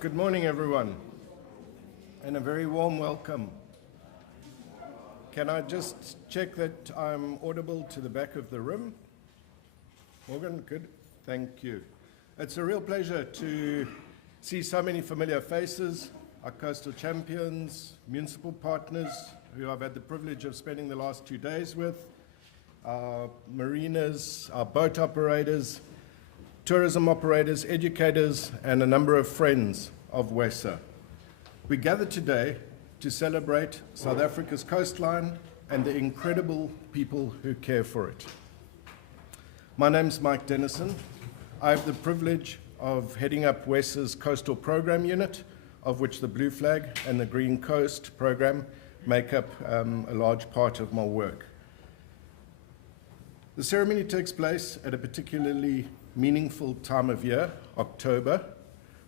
Good morning, everyone, and a very warm welcome. Can I just check that I'm audible to the back of the room? Morgan, good. Thank you. It's a real pleasure to see so many familiar faces, our coastal champions, municipal partners who I've had the privilege of spending the last 2 days with, our marinas, our boat operators, tourism operators, educators, and a number of friends of WESSA. We gather today to celebrate South Africa's coastline and the incredible people who care for it. My name's Mike Dennison. I have the privilege of heading up WESSA's Coastal Program Unit, of which the Blue Flag and the Green Coast program make up a large part of my work. The ceremony takes place at a particularly meaningful time of year, October.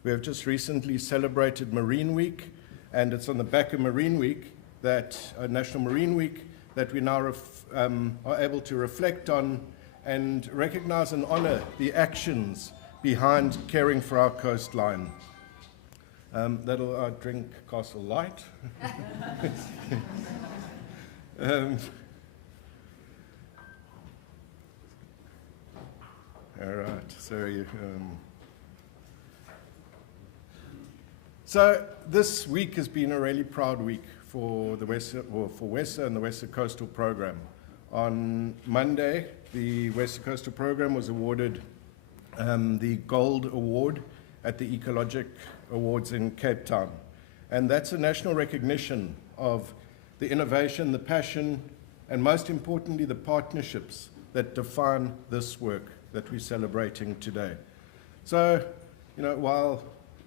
We have just recently celebrated Marine Week, and it's on the back of Marine Week, National Marine Week, that we now are able to reflect on and recognize and honor the actions behind caring for our coastline. That'll our drink Castle Light. All right, so this week has been a really proud week for the WESSA and the WESSA Coastal Program. On Monday, the WESSA Coastal Program was awarded the Gold Award at the Ecologic Awards in Cape Town. And that's a national recognition of the innovation, the passion, and most importantly, the partnerships that define this work that we're celebrating today. So, while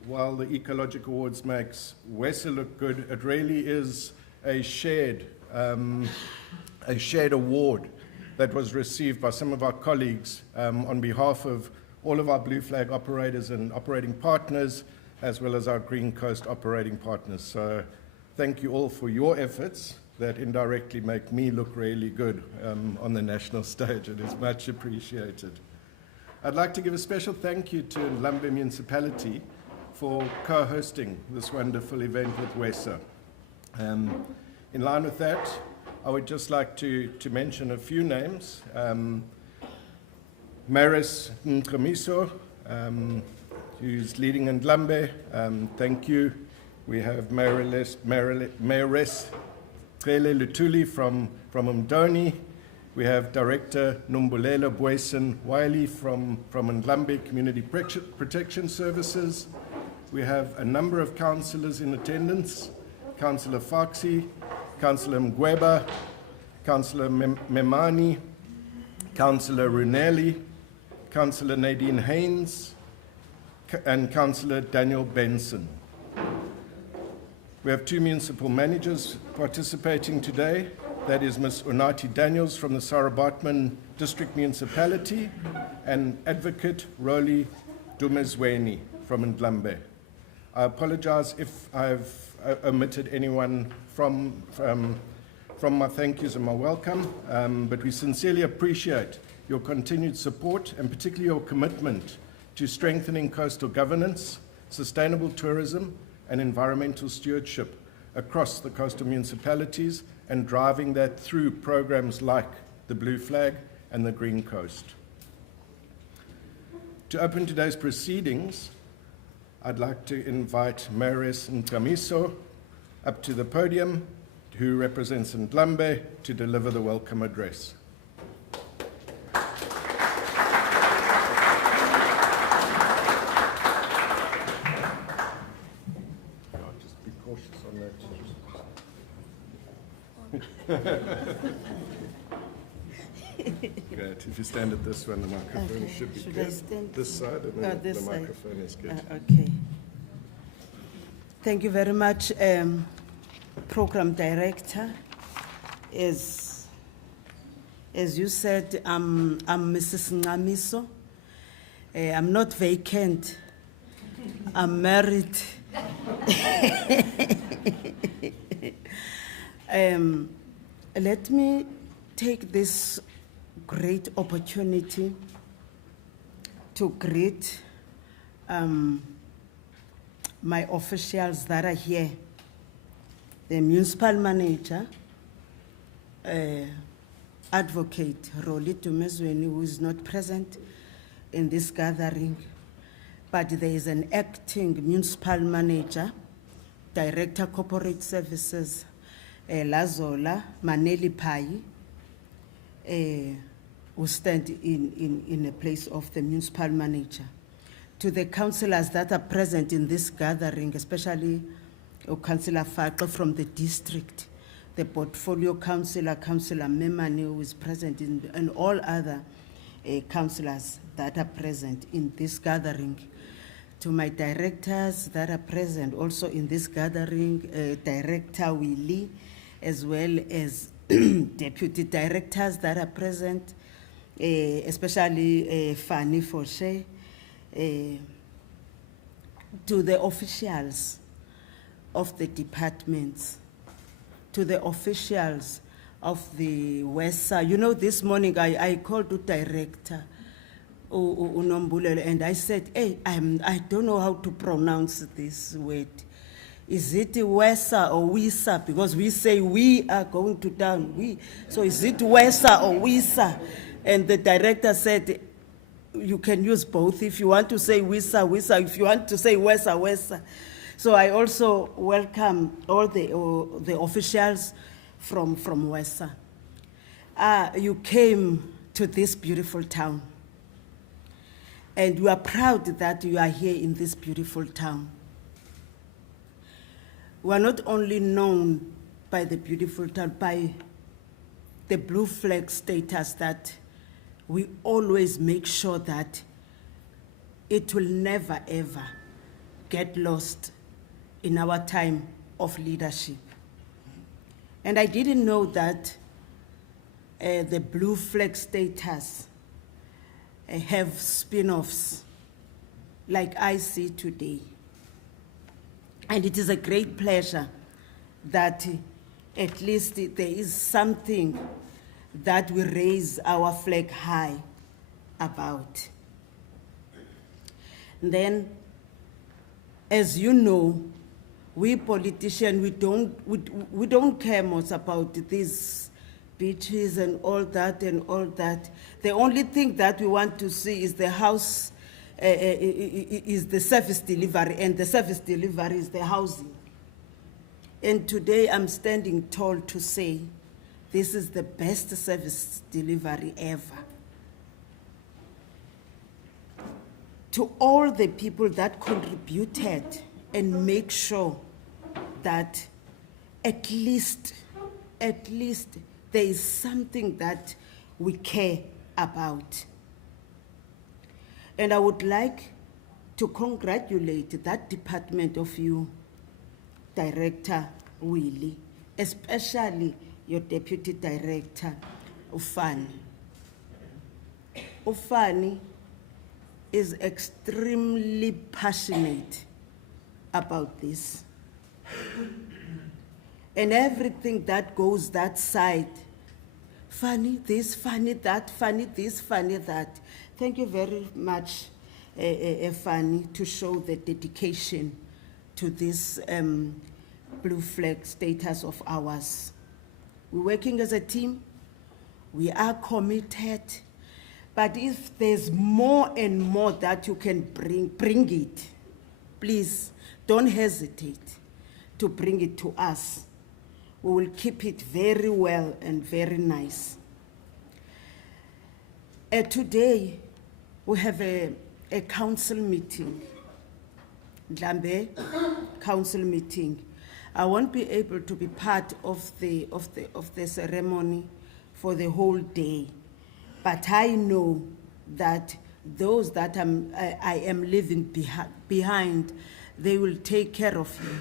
the Ecologic Awards makes WESSA look good, it really is a shared award that was received by some of our colleagues on behalf of all of our Blue Flag operators and operating partners, as well as our Green Coast operating partners. So thank you all for your efforts that indirectly make me look really good on the national stage. It is much appreciated. I'd like to give a special thank you to Ndlambe Municipality for co-hosting this wonderful event with WESSA. In line with that, I would just like to mention a few names. Maris Nkomiso, who's leading Ndlambe, thank you. We have Mayoress Trele Lutuli from Umdoni. We have Director Nombulela Boyson Wiley from Ndlambe Community Protection Services. We have a number of councillors in attendance: Councillor Faxi, Councillor Mgweba, Councillor Memani, Councillor Runelli, Councillor Nadine Haynes, and Councillor Daniel Benson. We have 2 municipal managers participating today. That is Ms. Unati Daniels from the Sarah Baartman District Municipality and Advocate Roli Dumezweni from Ndlambe. I apologize if I've omitted anyone from my thank yous and my welcome, but we sincerely appreciate your continued support and particularly your commitment to strengthening coastal governance, sustainable tourism, and environmental stewardship across the coastal municipalities, and driving that through programs like the Blue Flag and the Green Coast. To open today's proceedings, I'd like to invite Mayoress Nkamiso up to the podium, who represents Ndlambe, to deliver the welcome address. Just be cautious on that. Great. If you stand at this one, the microphone should be Should good. I stand? This side, and then this the side. microphone is good. Okay. Thank you very much, Program Director. As you said, I'm Mrs. Ngamiso. I'm not vacant. I'm married. Let me take this great opportunity to greet my officials that are here, the municipal manager, Advocate Roli Tumezweni, who is not present in this gathering, but there is an acting municipal manager, Director Corporate Services, Lazola Maneli Pai, who stand in the place of the municipal manager. To the councillors that are present in this gathering, especially Councillor Faqo from the district, the portfolio councillor, Councillor Memani, who is present and all other councillors that are present in this gathering. To my directors that are present also in this gathering, Director Willie, as well as deputy directors that are present, especially Fanny Foshe, to the officials of the departments, to the officials of the WESSA. You know, this morning I called the director, Unombulelo, and I said, hey, I don't know how to pronounce this word. Is it WESSA or WESSA? Because we say we are going to town. So is it WESSA or WESSA? And the director said, you can use both. If you want to say WESSA, WESSA. If you want to say WESSA, WESSA. So I also welcome all the officials from WESSA. You came to this beautiful town, and we are proud that you are here in this beautiful town. We are not only known by the beautiful town, by the blue flag status that we always make sure that it will never ever get lost in our time of leadership. And I didn't know that the blue flag status have spin-offs like I see today. And it is a great pleasure that at least there is something that we raise our flag high about. And then, as you know, we politicians, we don't care much about these beaches and all that and all that. The only thing that we want to see is the house, is the service delivery, and the service delivery is the housing. And today I'm standing tall to say this is the best service delivery ever. To all the people that contributed and make sure that at least there is something that we care about. And I would like to congratulate that department of you, Director Willie, especially your Deputy Director, Ufani. Ufani is extremely passionate about this. And everything that goes that side, funny this, funny that, funny this, funny that. Thank you very much, Fanny, to show the dedication to this blue flag status of ours. We're working as a team. We are committed. But if there's more and more that you can bring it. Please, don't hesitate to bring it to us. We will keep it very well and very nice. Today, we have a council meeting, Dlambe council meeting. I won't be able to be part of the ceremony for the whole day, but I know that those that I am leaving behind, they will take care of you.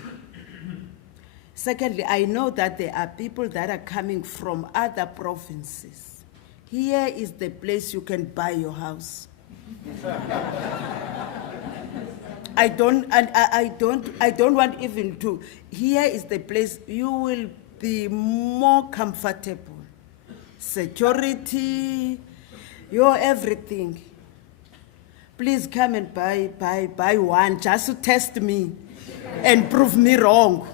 Secondly, I know that there are people that are coming from other provinces. Here is the place you can buy your house. I don't want even to. Here is the place you will be more comfortable. Security, your everything. please come and buy one just to test me and prove me wrong,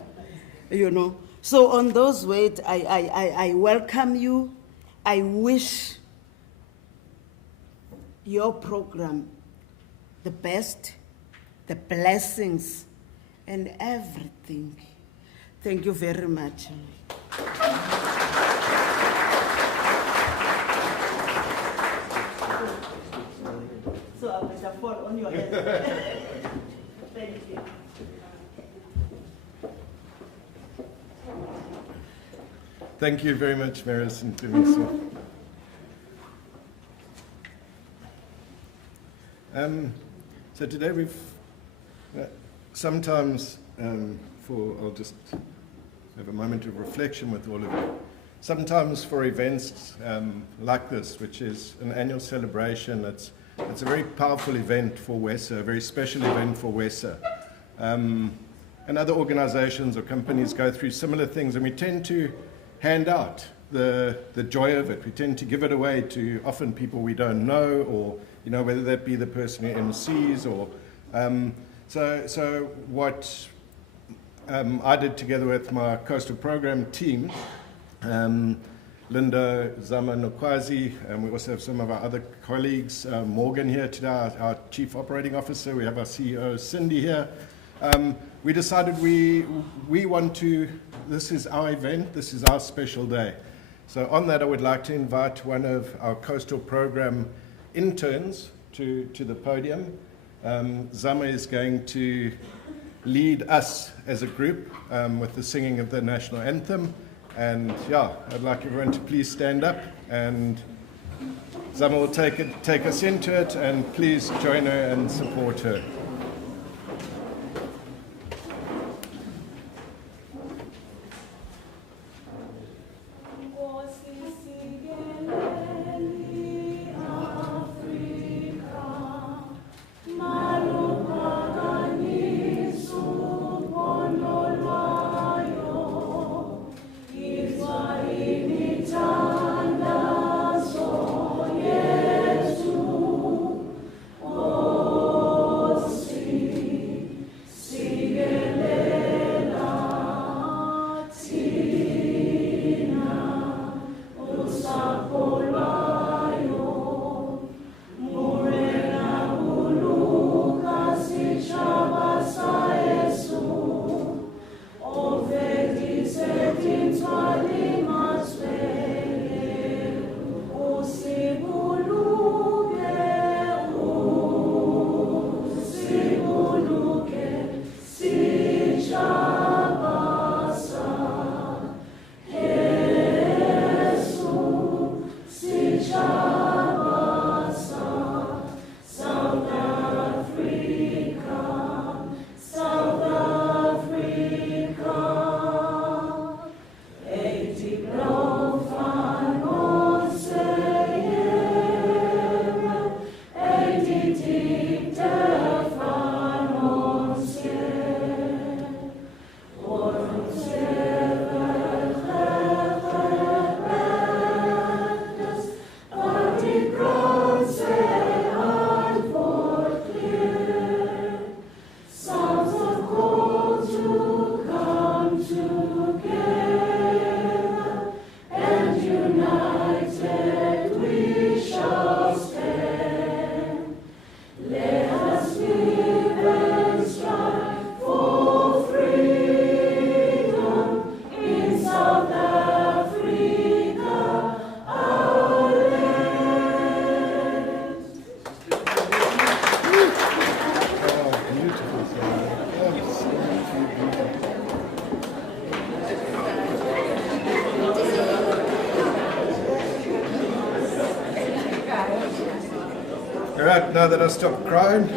you know. So on those words, I welcome you. I wish your program the best, the blessings, and everything. Thank you very much. So I better fall on your head. Thank you. Thank you very much, Maris and Dumiso. So today we've sometimes I'll just have a moment of reflection with all of you. Sometimes for events like this, which is an annual celebration, it's a very powerful event for WESSA, a very special event for WESSA. And other organizations or companies go through similar things, and we tend to hand out the joy of it. We tend to give it away to often people we don't know, or whether that be the person who MCs or so what I did together with my Coastal Program team, Linda Zama Nokwazi, and we also have some of our other colleagues, Morgan here today, our Chief Operating Officer. We have our CEO Cindy here. We decided we want to, this is our event, this is our special day. So on that, I would like to invite one of our Coastal Program interns to the podium. Zama is going to lead us as a group with the singing of the national anthem. And yeah, I'd like everyone to please stand up, and Zama will take us into it, and please join her and support her. All right, now that I stopped crying.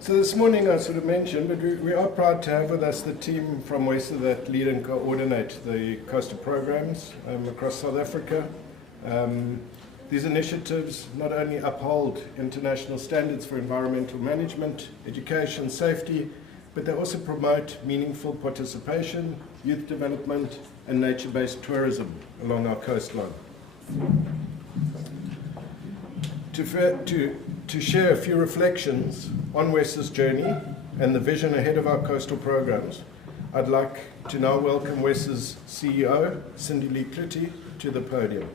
So this morning I sort of mentioned, but we are proud to have with us the team from WESSA that lead and coordinate the coastal programs across South Africa. These initiatives not only uphold international standards for environmental management, education, safety, but they also promote meaningful participation, youth development, and nature-based tourism along our coastline. To share a few reflections on WESSA's journey and the vision ahead of our coastal programs, I'd like to now welcome WESSA's CEO, Cindy Lee Klütti, to the podium.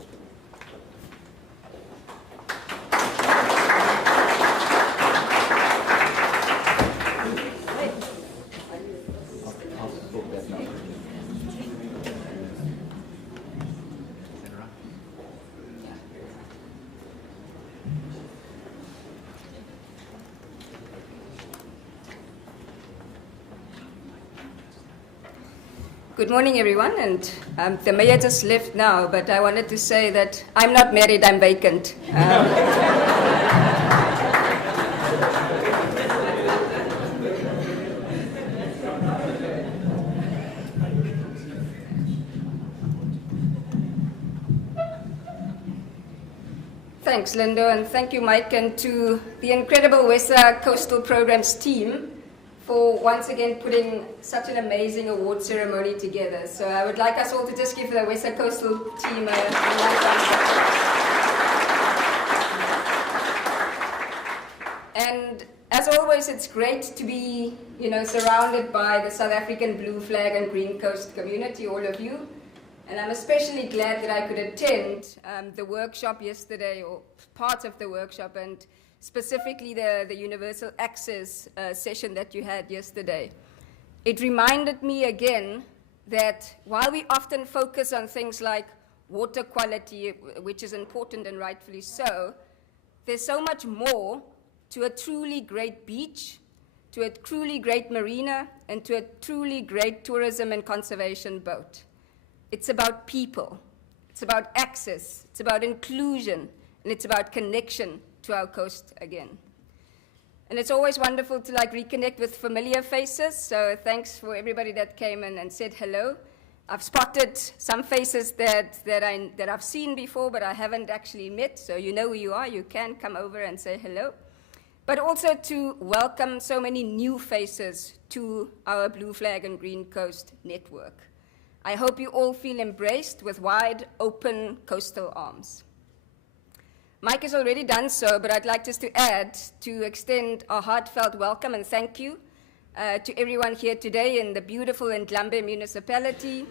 Good morning, everyone, and the mayor just left now, but I wanted to say that I'm not married, I'm vacant. Thanks, Lindo, and thank you, Mike, and to the incredible WESSA Coastal Programs team for once again putting such an amazing award ceremony together. So I would like us all to just give the WESSA Coastal team a nice round. And as always, it's great to be, surrounded by the South African Blue Flag and Green Coast community, all of you. And I'm especially glad that I could attend the workshop yesterday, or parts of the workshop, and specifically the Universal Access session that you had yesterday. It reminded me again that while we often focus on things like water quality, which is important and rightfully so, there's so much more to a truly great beach, to a truly great marina, and to a truly great tourism and conservation boat. It's about people, it's about access, it's about inclusion, and it's about connection to our coast again. And it's always wonderful to reconnect with familiar faces, so thanks for everybody that came and said hello. I've spotted some faces that I've seen before, but I haven't actually met, so you know who you are, you can come over and say hello. But also to welcome so many new faces to our Blue Flag and Green Coast network. I hope you all feel embraced with wide open coastal arms. Mike has already done so, but I'd like just to add, to extend a heartfelt welcome and thank you to everyone here today in the beautiful Ndlambe municipality,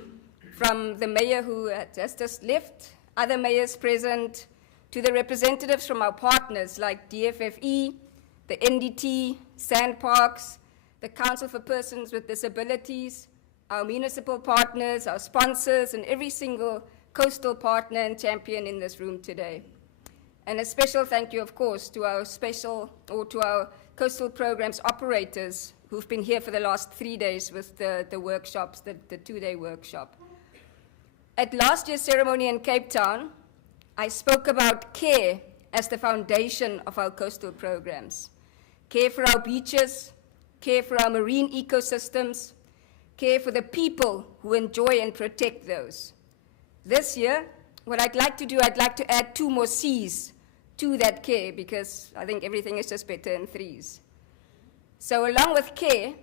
from the mayor who has just left, other mayors present, to the representatives from our partners like DFFE, the NDT, Sandparks, the Council for Persons with Disabilities, our municipal partners, our sponsors, and every single coastal partner and champion in this room today. And a special thank you, of course, to our coastal programs operators who've been here for the last 3 days with the workshops, the 2-day workshop. At last year's ceremony in Cape Town, I spoke about care as the foundation of our coastal programs. Care for our beaches, care for our marine ecosystems, care for the people who enjoy and protect those. This year, what I'd like to do, I'd like to add 2 more C's to that care, because I think everything is just better in 3s. So along with care,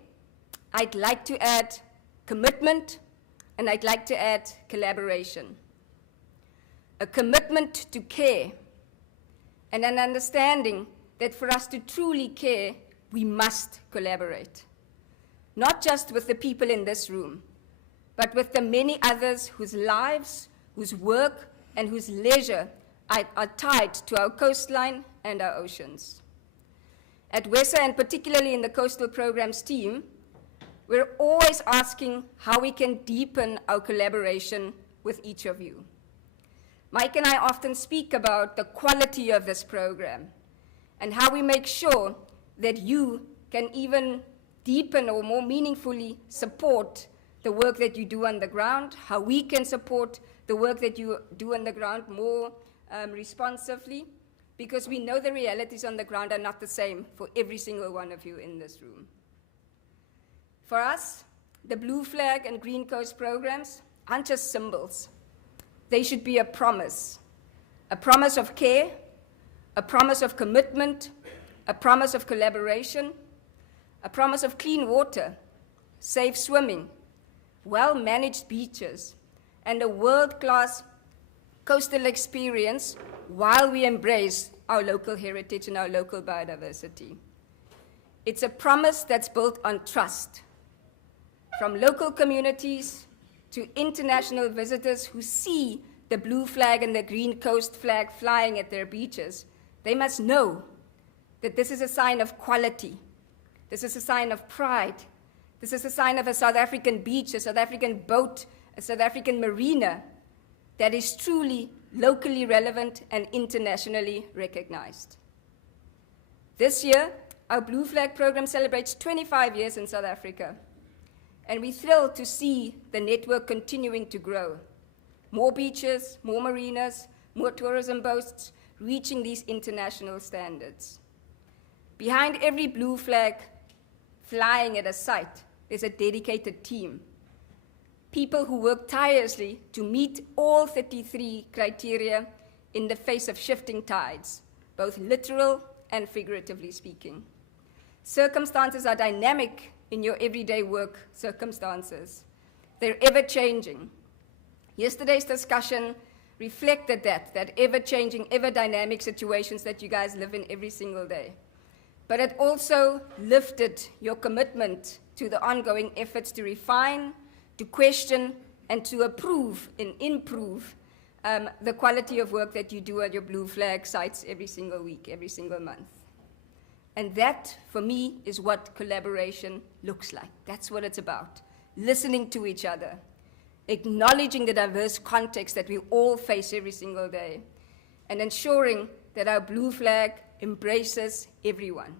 I'd like to add commitment, and I'd like to add collaboration. A commitment to care, and an understanding that for us to truly care, we must collaborate. Not just with the people in this room, but with the many others whose lives, whose work, and whose leisure are tied to our coastline and our oceans. At WESSA, and particularly in the Coastal Programs team, we're always asking how we can deepen our collaboration with each of you. Mike and I often speak about the quality of this program and how we make sure that you can even deepen or more meaningfully support the work that you do on the ground, how we can support the work that you do on the ground more responsively, because we know the realities on the ground are not the same for every single one of you in this room. For us, the Blue Flag and Green Coast programs aren't just symbols. They should be a promise of care, a promise of commitment, a promise of collaboration, a promise of clean water, safe swimming, well-managed beaches, and a world-class coastal experience while we embrace our local heritage and our local biodiversity. It's a promise that's built on trust, from local communities to international visitors who see the blue flag and the green coast flag flying at their beaches. They must know that this is a sign of quality. This is a sign of pride. This is a sign of a South African beach, a South African boat, a South African marina that is truly locally relevant and internationally recognized. This year, our Blue Flag program celebrates 25 years in South Africa, and we're thrilled to see the network continuing to grow. More beaches, more marinas, more tourism boats, reaching these international standards. Behind every blue flag flying at a site, there's a dedicated team. People who work tirelessly to meet all 33 criteria in the face of shifting tides, both literal and figuratively speaking. Circumstances are dynamic in your everyday work circumstances. They're ever-changing. Yesterday's discussion reflected that ever-changing, ever-dynamic situations that you guys live in every single day. But it also lifted your commitment to the ongoing efforts to refine, to question, and to approve and improve the quality of work that you do at your blue flag sites every single week, every single month. And that, for me, is what collaboration looks like. That's what it's about. Listening to each other, acknowledging the diverse context that we all face every single day, and ensuring that our blue flag embraces everyone.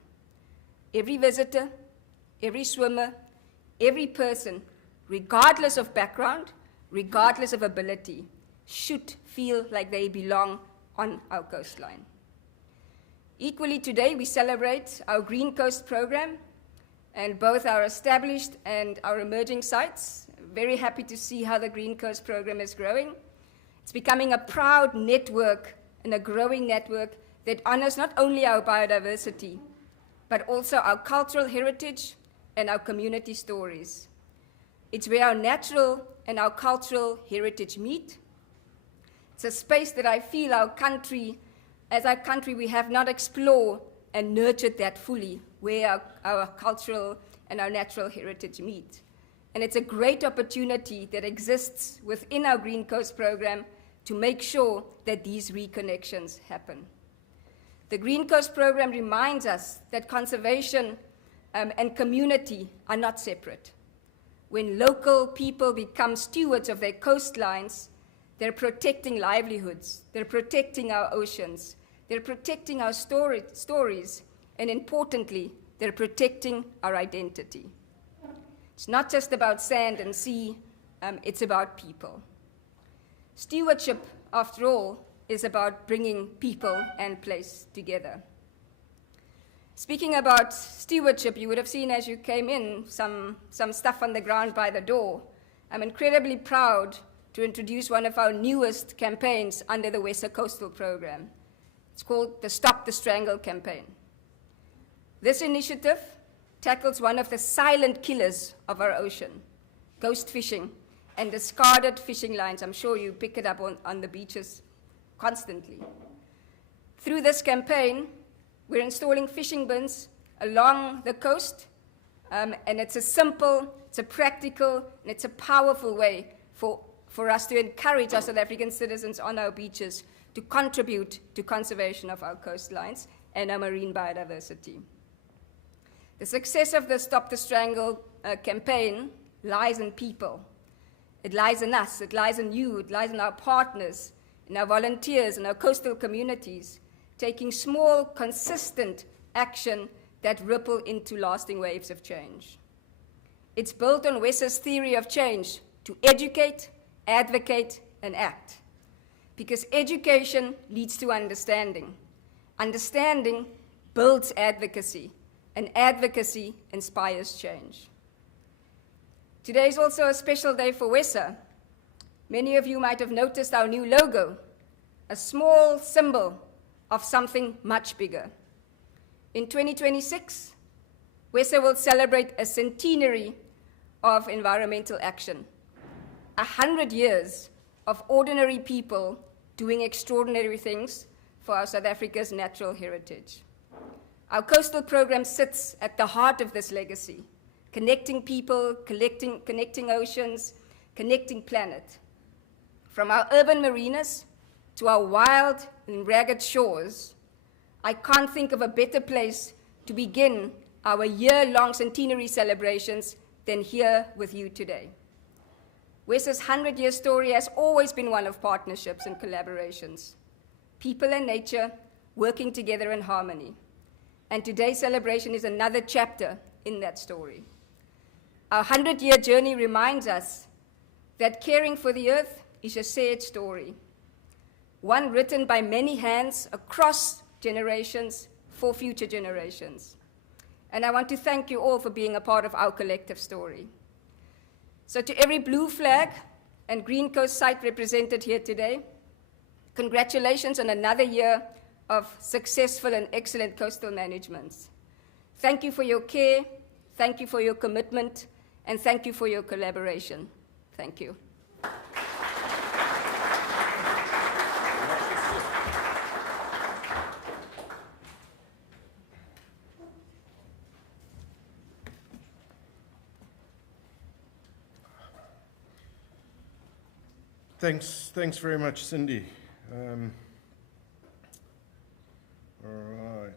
Every visitor, every swimmer, every person, regardless of background, regardless of ability, should feel like they belong on our coastline. Equally today, we celebrate our Green Coast program and both our established and our emerging sites. Very happy to see how the Green Coast program is growing. It's becoming a proud network and a growing network that honors not only our biodiversity, but also our cultural heritage and our community stories. It's where our natural and our cultural heritage meet. It's a space that I feel as our country, we have not explored and nurtured that fully, where our cultural and our natural heritage meet. And it's a great opportunity that exists within our Green Coast program to make sure that these reconnections happen. The Green Coast program reminds us that conservation and community are not separate. When local people become stewards of their coastlines, they're protecting livelihoods, they're protecting our oceans, they're protecting our stories, and importantly, they're protecting our identity. It's not just about sand and sea, it's about people. Stewardship, after all, is about bringing people and place together. Speaking about stewardship, you would have seen as you came in some stuff on the ground by the door. I'm incredibly proud to introduce one of our newest campaigns under the WESSA Coastal Program. It's called the Stop the Strangle campaign. This initiative tackles one of the silent killers of our ocean, ghost fishing and discarded fishing lines. I'm sure you pick it up on the beaches constantly. Through this campaign, we're installing fishing bins along the coast, and it's a simple, it's a practical, and it's a powerful way for us to encourage our South African citizens on our beaches to contribute to conservation of our coastlines and our marine biodiversity. The success of the Stop the Strangle campaign lies in people. It lies in us, it lies in you, it lies in our partners, in our volunteers, in our coastal communities, taking small, consistent action that ripple into lasting waves of change. It's built on WESSA's theory of change to educate, advocate, and act. Because education leads to understanding. Understanding builds advocacy, and advocacy inspires change. Today is also a special day for WESSA. Many of you might have noticed our new logo, a small symbol of something much bigger. In 2026, WESSA will celebrate a centenary of environmental action, 100 years of ordinary people doing extraordinary things for our South Africa's natural heritage. Our coastal program sits at the heart of this legacy, connecting people, connecting oceans, connecting planet. From our urban marinas to our wild and ragged shores, I can't think of a better place to begin our year-long centenary celebrations than here with you today. WESSA's 100-year story has always been one of partnerships and collaborations, people and nature working together in harmony. And today's celebration is another chapter in that story. Our 100-year journey reminds us that caring for the earth is a shared story, one written by many hands across generations for future generations. And I want to thank you all for being a part of our collective story. So to every Blue Flag and Green Coast site represented here today, congratulations on another year of successful and excellent coastal management. Thank you for your care, thank you for your commitment, and thank you for your collaboration. Thank you. Thanks very much, Cindy. All right.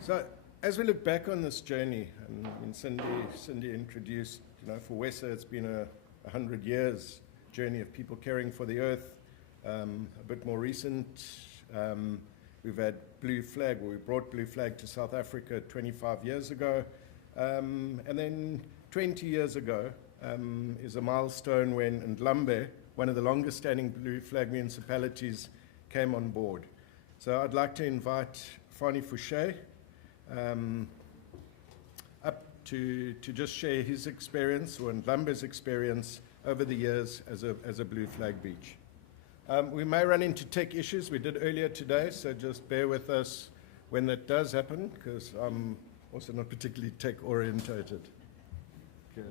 So, as we look back on this journey, and Cindy introduced, for WESSA, it's been a 100 years journey of people caring for the earth. A bit more recent, we've had Blue Flag, or we brought Blue Flag to South Africa 25 years ago. And then 20 years ago is a milestone when Ndlambe, one of the longest standing Blue Flag municipalities, came on board. So I'd like to invite Fani Fouché up to just share his experience, or Ndlambe's experience, over the years as a Blue Flag beach. We may run into tech issues, we did earlier today, so just bear with us when that does happen, because I'm also not particularly tech orientated. Okay.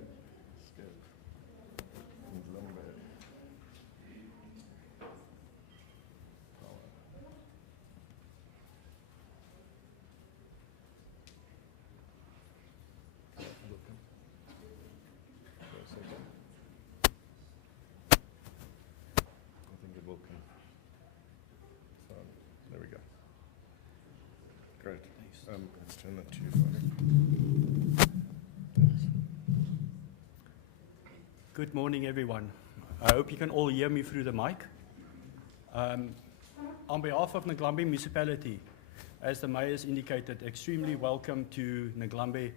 Great. Let's turn that to you, Fani. Thanks. Good morning, everyone. I hope you can all hear me through the mic. On behalf of Ndlambe Municipality, as the Mayor has indicated, extremely welcome to Ndlambe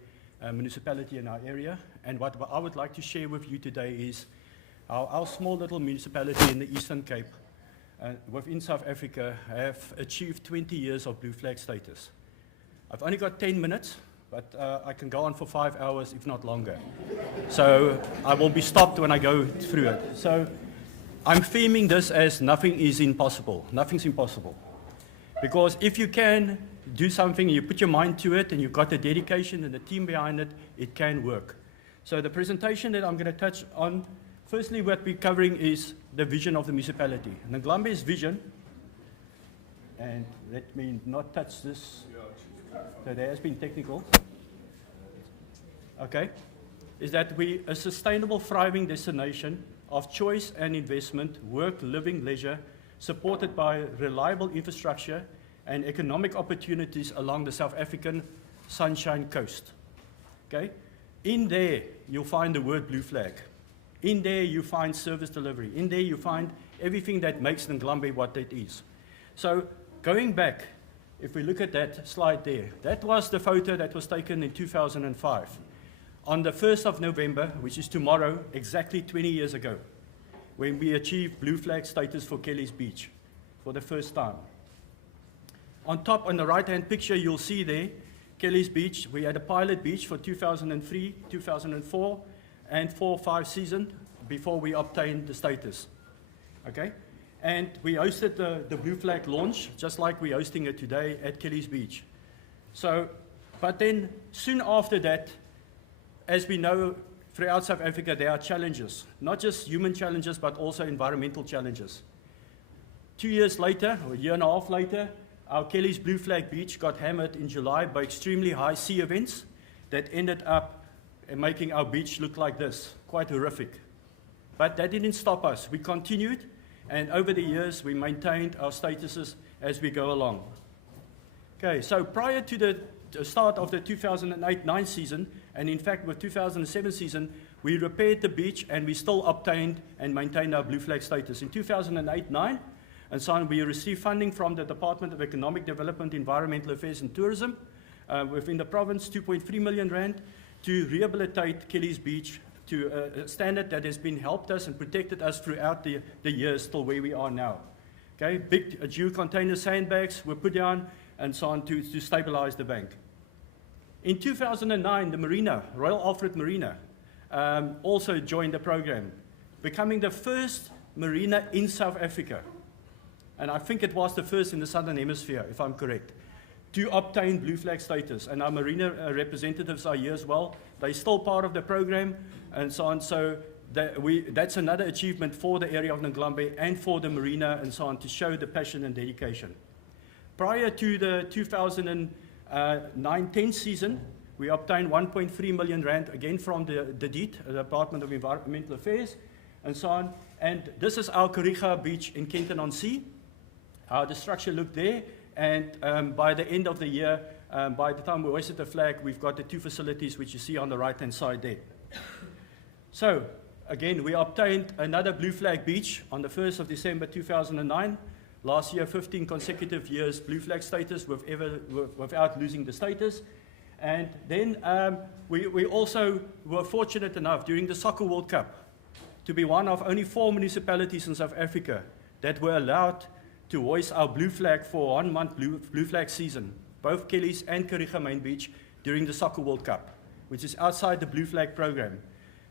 Municipality in our area. And what I would like to share with you today is our small little municipality in the Eastern Cape within South Africa have achieved 20 years of Blue Flag status. I've only got 10 minutes, but I can go on for 5 hours, if not longer. So I will be stopped when I go through it. So I'm theming this as nothing is impossible. Nothing's impossible. Because if you can do something, you put your mind to it, and you've got the dedication and the team behind it, it can work. So the presentation that I'm going to touch on, firstly, what we're covering is the vision of the municipality. Ndlambe's vision, and let me not touch this, so there has been technical, okay, is that we a sustainable, thriving destination of choice and investment, work, living, leisure, supported by reliable infrastructure and economic opportunities along the South African Sunshine Coast. Okay? In there, you'll find the word Blue Flag. In there, you find service delivery. In there, you find everything that makes Ndlambe what it is. So, going back, if we look at that slide there, that was the photo that was taken in 2005. On the 1st of November, which is tomorrow, exactly 20 years ago, when we achieved Blue Flag status for Kelly's Beach for the first time. On top, on the right-hand picture, you'll see there, Kelly's Beach. We had a pilot beach for 2003, 2004, and 4-5 season before we obtained the status. Okay? And we hosted the Blue Flag launch, just like we're hosting it today at Kelly's Beach. So, but then soon after that, as we know, throughout South Africa, there are challenges, not just human challenges, but also environmental challenges. 2 years later, or a year and a half later, our Kelly's Blue Flag Beach got hammered in July by extremely high sea events that ended up making our beach look like this, quite horrific. But that didn't stop us. We continued, and over the years, we maintained our statuses as we go along. Okay, so prior to the start of the 2008-9 season, and in fact with 2007 season, we repaired the beach and we still obtained and maintained our blue flag status. In 2008-9, and so on, we received funding from the Department of Economic Development, Environmental Affairs and Tourism within the province, 2.3 million rand, to rehabilitate Kelly's Beach to a standard that has been helped us and protected us throughout the years till where we are now. Okay, big Jew container sandbags were put down and so on to stabilize the bank. In 2009, the Marina, Royal Alfred Marina, also joined the program, becoming the first marina in South Africa. And I think it was the first in the Southern Hemisphere, if I'm correct, to obtain blue flag status. And our marina representatives are here as well. They're still part of the program and so on. So that's another achievement for the area of Nglambe and for the marina and so on to show the passion and dedication. Prior to the 2009-10 season, we obtained 1.3 million rand again from the DEET, the Department of Environmental Affairs and so on. And this is our Kariga Beach in Kenton-on-Sea. How the structure looked there, and by the end of the year, by the time we hoisted the flag, we've got the two facilities which you see on the right-hand side there. So, again, we obtained another blue flag beach on the 1st of December 2009. Last year, 15 consecutive years blue flag status without losing the status. And then we also were fortunate enough during the Soccer World Cup to be one of only 4 municipalities in South Africa that were allowed to hoist our blue flag for 1 month blue flag season, both Kelly's and Kariga Main Beach during the Soccer World Cup, which is outside the blue flag program.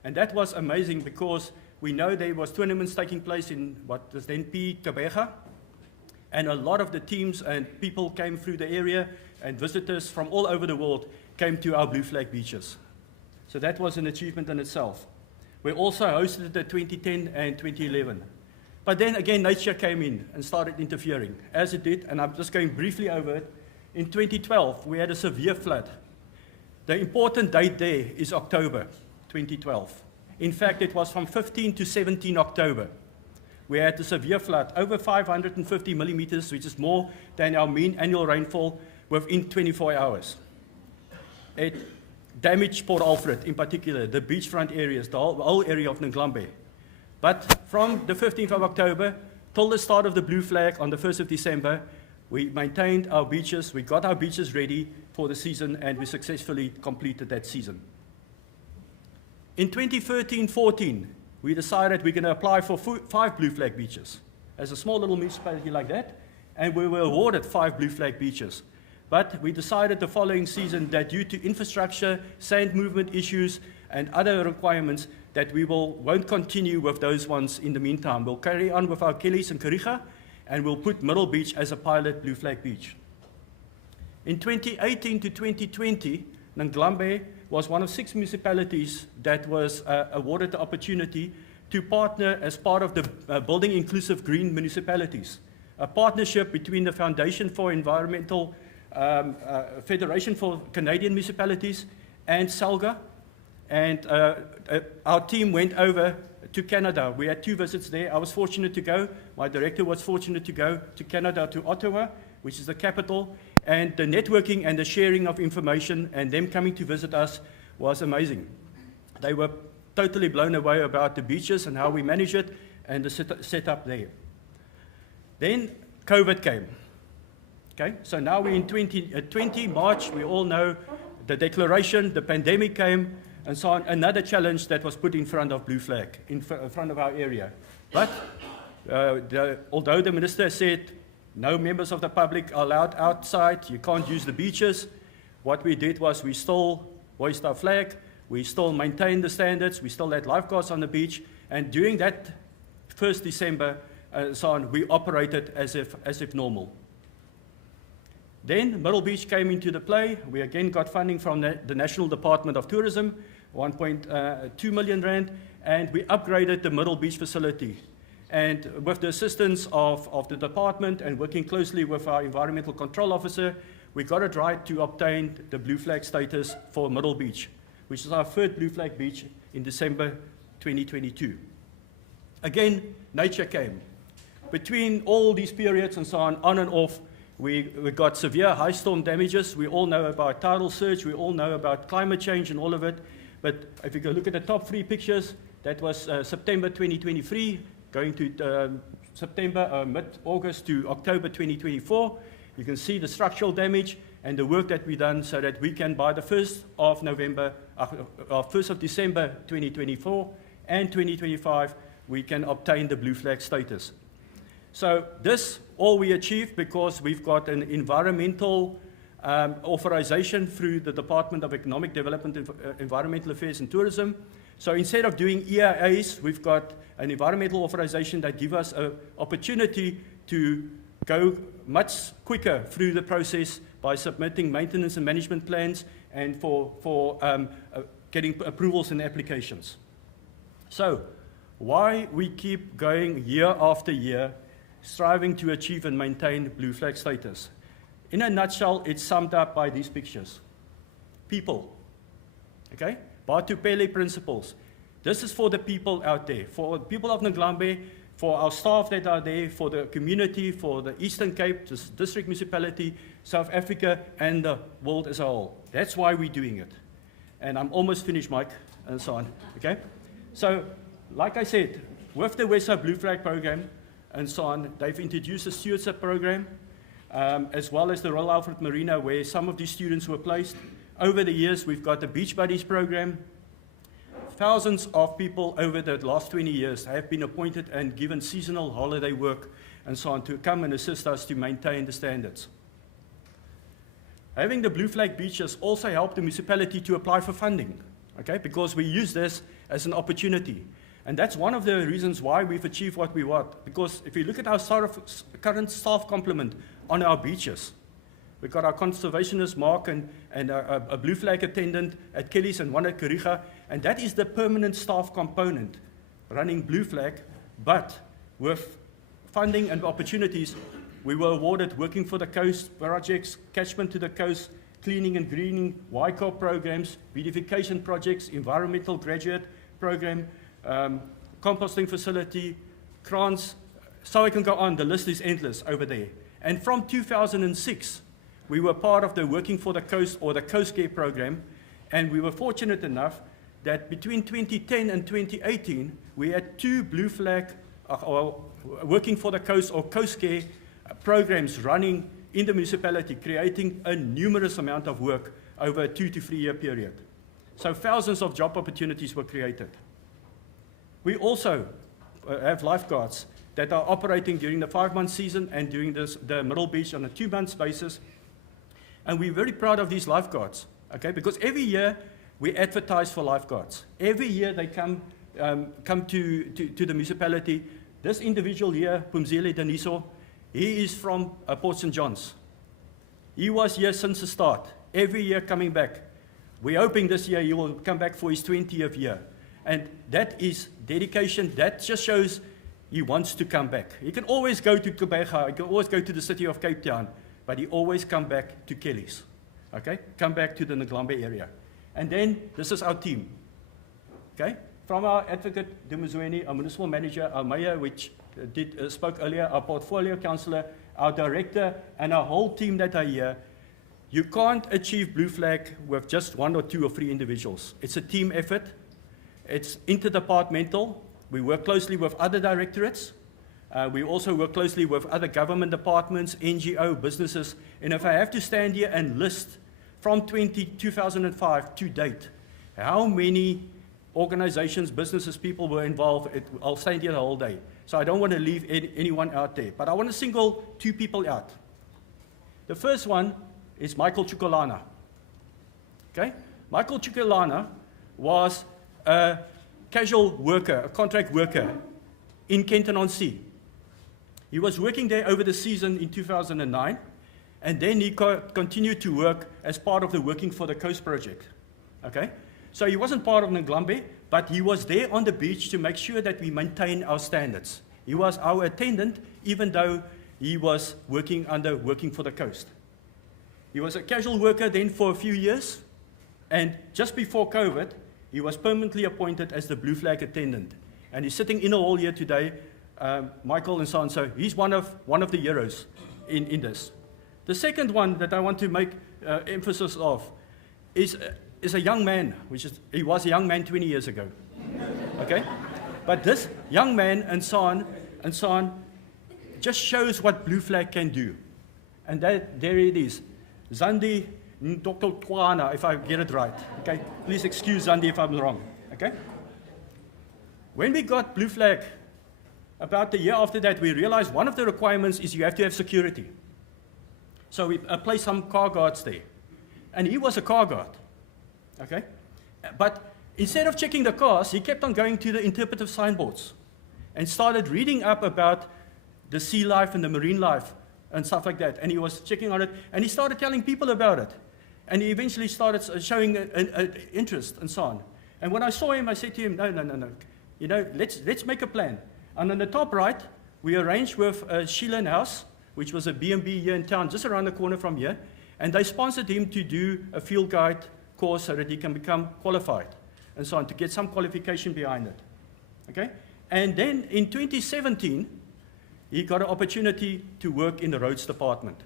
And that was amazing because we know there was tournaments taking place in what was then P. Tabega, and a lot of the teams and people came through the area, and visitors from all over the world came to our blue flag beaches. So that was an achievement in itself. We also hosted the 2010 and 2011. But then again, nature came in and started interfering, as it did, and I'm just going briefly over it. In 2012, we had a severe flood. The important date there is October 2012. In fact, it was from 15 to 17 October. We had a severe flood, over 550 millimeters, which is more than our mean annual rainfall within 24 hours. It damaged Port Alfred, in particular, the beachfront areas, the whole area of Nglambe. But from the 15th of October till the start of the blue flag on the 1st of December, we maintained our beaches, we got our beaches ready for the season, and we successfully completed that season. In 2013-14, we decided we're going to apply for 5 blue flag beaches as a small little municipality like that, and we were awarded 5 blue flag beaches. But we decided the following season that due to infrastructure, sand movement issues, and other requirements, that we won't continue with those ones in the meantime. We'll carry on with our Kelly's and Kariga, and we'll put Middle Beach as a pilot blue flag beach. In 2018 to 2020, Nglambe was one of 6 municipalities that was awarded the opportunity to partner as part of the Building Inclusive Green Municipalities, a partnership between the Foundation for Environmental Federation for Canadian Municipalities and SALGA. And our team went over to Canada. We had 2 visits there. I was fortunate to go. My director was fortunate to go to Canada, to Ottawa, which is the capital. And the networking and the sharing of information and them coming to visit us was amazing. They were totally blown away about the beaches and how we manage it and the setup there. Then COVID came. Okay, so now we're in 2020, March. We all know the declaration, the pandemic came, and so on, another challenge that was put in front of Blue Flag, in front of our area. But although the minister said no members of the public are allowed outside, you can't use the beaches, what we did was we still hoist our flag, we still maintained the standards, we still had lifeguards on the beach, and during that 1st December, so on, we operated as if normal. Then Middle Beach came into the play. We again got funding from the National Department of Tourism 1.2 million rand, and we upgraded the Middle Beach facility. And with the assistance of the department and working closely with our environmental control officer, we got it right to obtain the blue flag status for Middle Beach, which is our third blue flag beach in December 2022. Again, nature came. Between all these periods and so on and off, we got severe high storm damages. We all know about tidal surge. We all know about climate change and all of it. But if you go look at the top 3 pictures, that was September 2023, going to September, mid-August to October 2024. You can see the structural damage and the work that we've done so that we can, by the 1st of November, 1st of December 2024 and 2025, we can obtain the blue flag status. So this all we achieved because we've got an environmental authorization through the Department of Economic Development, Environmental Affairs and Tourism. So instead of doing EIAs, we've got an environmental authorization that gives us an opportunity to go much quicker through the process by submitting maintenance and management plans and for getting approvals and applications. So why we keep going year after year, striving to achieve and maintain blue flag status? In a nutshell, it's summed up by these pictures. People, okay? Batupele principles. This is for the people out there, for the people of Nglambe, for our staff that are there, for the community, for the Eastern Cape, the district municipality, South Africa, and the world as a whole. That's why we're doing it. And I'm almost finished, Mike, and so on, okay? So, like I said, with the WESSA Blue Flag program and so on, they've introduced a stewardship program, as well as the Royal Alfred Marina, where some of these students were placed. Over the years, we've got the Beach Buddies program. Thousands of people over the last 20 years have been appointed and given seasonal holiday work and so on to come and assist us to maintain the standards. Having the blue flag beaches also helped the municipality to apply for funding, okay, because we use this as an opportunity. And that's one of the reasons why we've achieved what we want. Because if you look at our current staff complement on our beaches, we've got our conservationist Mark and a blue flag attendant at Kelly's and one at Kariga, and that is the permanent staff component running blue flag. But with funding and opportunities, we were awarded Working for the Coast projects, Catchment to the Coast, Cleaning and Greening, YCOP programs, beautification projects, environmental graduate program, composting facility, grants. So I can go on, the list is endless over there. And from 2006, we were part of the Working for the Coast or the Coast Care program, and we were fortunate enough that between 2010 and 2018, we had 2 blue flag or Working for the Coast or Coast Care programs running in the municipality, creating a numerous amount of work over a 2 to 3 year period. So thousands of job opportunities were created. We also have lifeguards that are operating during the 5-month season and during the Middle Beach on a 2-month basis. And we're very proud of these lifeguards, okay? Because every year we advertise for lifeguards. Every year they come to the municipality. This individual here, Pumzile Daniso, he is from Port St. John's. He was here since the start, every year coming back. We're hoping this year he will come back for his 20th year. And that is dedication. That just shows he wants to come back. He can always go to Kobega, he can always go to the city of Cape Town, but he always come back to Kelly's, okay? Come back to the Nglambe area. And then, this is our team, okay? From our advocate, Dumuzweni, our municipal manager, our mayor, which spoke earlier, our portfolio councillor, our director, and our whole team that are here. You can't achieve blue flag with just 1 or 2 or 3 individuals. It's a team effort. It's interdepartmental. We work closely with other directorates. We also work closely with other government departments, NGO, businesses. And if I have to stand here and list from 2005 to date, how many organizations, businesses, people were involved, I'll stand here the whole day. So I don't want to leave anyone out there. But I want to single 2 people out. The first one is Michael Chukwulana. Okay? Michael Chukwulana was a casual worker, a contract worker in Kenton-on-Sea. He was working there over the season in 2009, and then he continued to work as part of the Working for the Coast project. Okay? So he wasn't part of Nglambe, but he was there on the beach to make sure that we maintain our standards. He was our attendant, even though he was working for the coast. He was a casual worker then for a few years, and just before COVID, he was permanently appointed as the Blue Flag attendant. And he's sitting in a hall here today, Michael and so on. So he's one of the heroes in this. The second one that I want to make emphasis of is a young man, he was a young man 20 years ago. Okay? But this young man and so on just shows what Blue Flag can do. And there it is. Zandi Dr. Kwana, if I get it right. Okay? Please excuse Zandi if I'm wrong. Okay? When we got Blue Flag, about a year after that, we realized one of the requirements is you have to have security. So we placed some car guards there. And he was a car guard. Okay? But instead of checking the cars, he kept on going to the interpretive signboards and started reading up about the sea life and the marine life and stuff like that. And he was checking on it, and he started telling people about it. And he eventually started showing an interest and so on. And when I saw him, I said to him, no. You know, let's make a plan. And on the top right, we arranged with Sheelan House, which was a B&B here in town, just around the corner from here. And they sponsored him to do a field guide course so that he can become qualified and so on, to get some qualification behind it. Okay? And then in 2017, he got an opportunity to work in the roads department.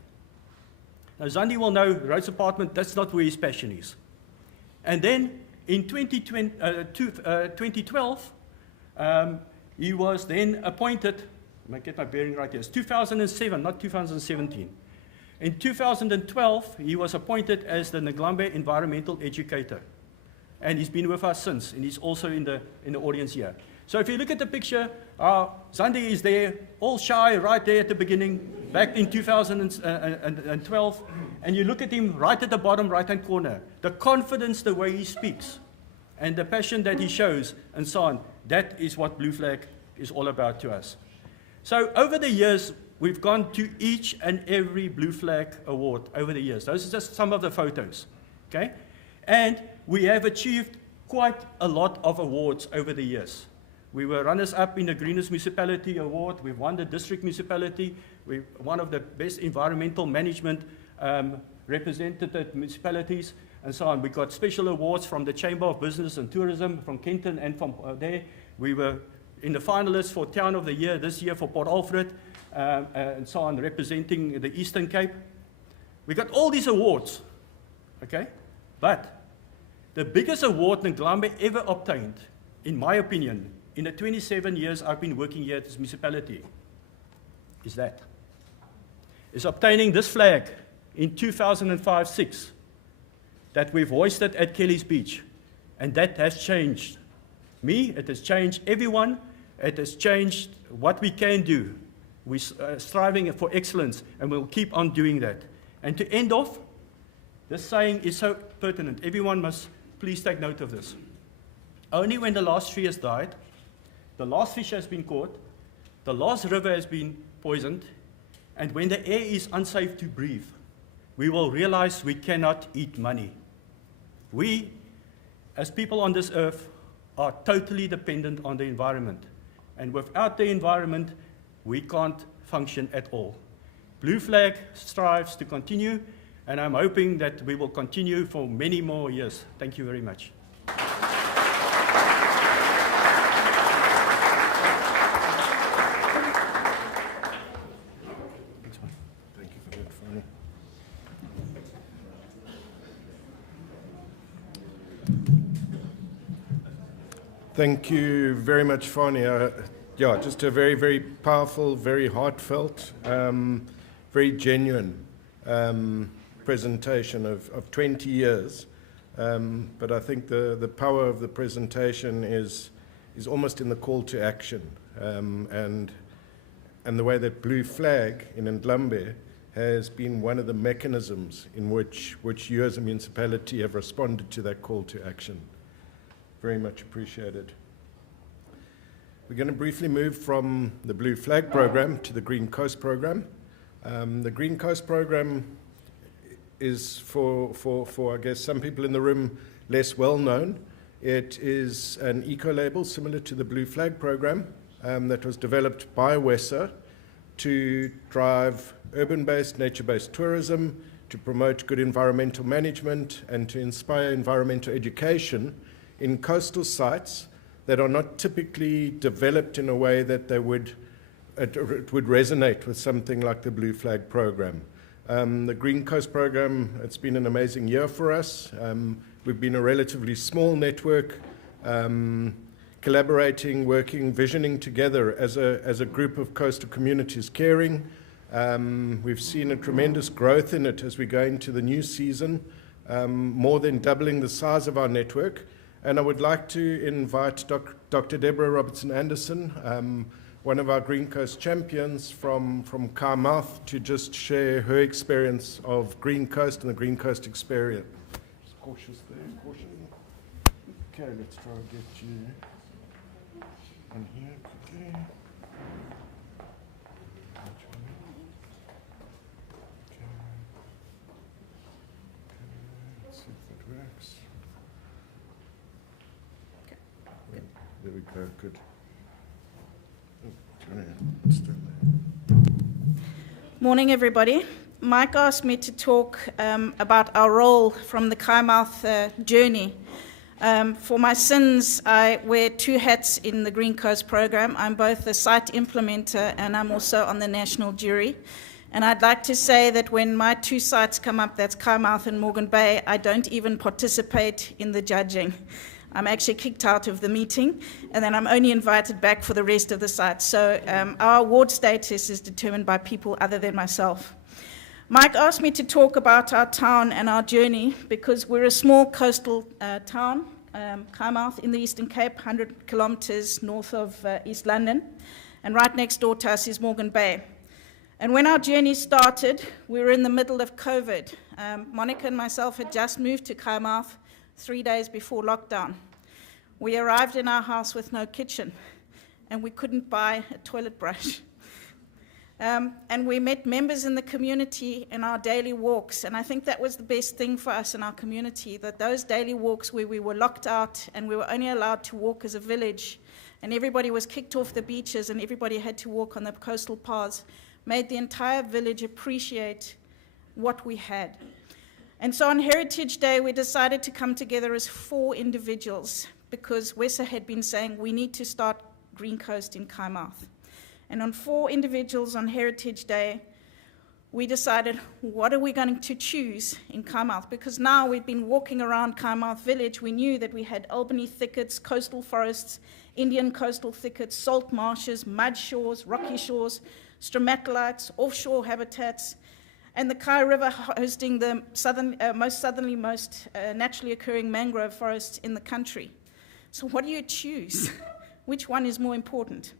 Now, Zandi will know roads department, that's not where his passion is. And then in 2012, he was then appointed, let me get my bearing right here, it's 2007, not 2017. In 2012, he was appointed as the Nglambe environmental educator. And he's been with us since, and he's also in the audience here. So if you look at the picture, Zandi is there, all shy, right there at the beginning, back in 2012. And you look at him right at the bottom right-hand corner. The confidence, the way he speaks, and the passion that he shows, and so on. That is what Blue Flag is all about to us. So over the years, we've gone to each and every Blue Flag award over the years. Those are just some of the photos. Okay? And we have achieved quite a lot of awards over the years. We were runners-up in the Greenest Municipality Award. We've won the District Municipality. We're one of the best environmental management representative municipalities, and so on. We got special awards from the Chamber of Business and Tourism, from Kenton and from there. We were in the finalists for Town of the Year this year for Port Alfred, and so on, representing the Eastern Cape. We got all these awards, okay? But the biggest award Nglambe ever obtained, in my opinion, in the 27 years I've been working here at this municipality, is that. Is obtaining this flag in 2005-06 that we've hoisted at Kelly's Beach. And that has changed me, it has changed everyone, it has changed what we can do. We're striving for excellence, and we'll keep on doing that. And to end off, this saying is so pertinent. Everyone must please take note of this. Only when the last tree has died, the last fish has been caught, the last river has been poisoned, and when the air is unsafe to breathe, we will realize we cannot eat money. We, as people on this earth, are totally dependent on the environment. And without the environment, we can't function at all. Blue Flag strives to continue, and I'm hoping that we will continue for many more years. Thank you very much. Thank you very much, Fani. Yeah, just a very, very powerful, very heartfelt, very genuine presentation of 20 years. But I think the power of the presentation is almost in the call to action, and the way that Blue Flag in Ndlambe has been one of the mechanisms in which you as a municipality have responded to that call to action. Very much appreciated. We're going to briefly move from the Blue Flag program to the Green Coast program. The Green Coast program is for I guess some people in the room less well known, It is an eco-label similar to the Blue Flag program that was developed by WESSA to drive urban-based, nature-based tourism, to promote good environmental management, and to inspire environmental education in coastal sites that are not typically developed in a way that it would resonate with something like the Blue Flag program. The Green Coast program, it's been an amazing year for us. We've been a relatively small network, collaborating, working, visioning together as a group of coastal communities caring. We've seen a tremendous growth in it as we go into the new season, more than doubling the size of our network. And I would like to invite Dr. Deborah Robertson-Anderson, one of our Green Coast champions from Carmouth, to just share her experience of Green Coast and the Green Coast experience. Just cautious there, caution. Okay, let's try and get you on here quickly. Let's see if that works. There we go, good. Morning, everybody. Mike asked me to talk about our role from the Kaimouth journey. For my sins, I wear two hats in the Green Coast program. I'm both the site implementer and I'm also on the national jury. And I'd like to say that when my two sites come up, that's Kaimouth and Morgan Bay, I don't even participate in the judging. I'm actually kicked out of the meeting, and then I'm only invited back for the rest of the sites. So our award status is determined by people other than myself. Mike asked me to talk about our town and our journey because we're a small coastal town, Kaimouth in the Eastern Cape, 100 kilometers north of East London, and right next door to us is Morgan Bay. And when our journey started, we were in the middle of COVID. Monica and myself had just moved to Kaimouth 3 days before lockdown. We arrived in our house with no kitchen, and we couldn't buy a toilet brush. And we met members in the community in our daily walks, and I think that was the best thing for us in our community, that those daily walks where we were locked out and we were only allowed to walk as a village, and everybody was kicked off the beaches and everybody had to walk on the coastal paths, made the entire village appreciate what we had. And so on Heritage Day, we decided to come together as 4 individuals because WESSA had been saying we need to start Green Coast in Kaimouth. And on 4 individuals on Heritage Day, we decided, what are we going to choose in Kaimouth? Because now we've been walking around Kaimouth village, we knew that we had Albany thickets, coastal forests, Indian coastal thickets, salt marshes, mud shores, rocky shores, stromatolites, offshore habitats, and the Kai River hosting the most naturally occurring mangrove forests in the country. So what do you choose? Which one is more important?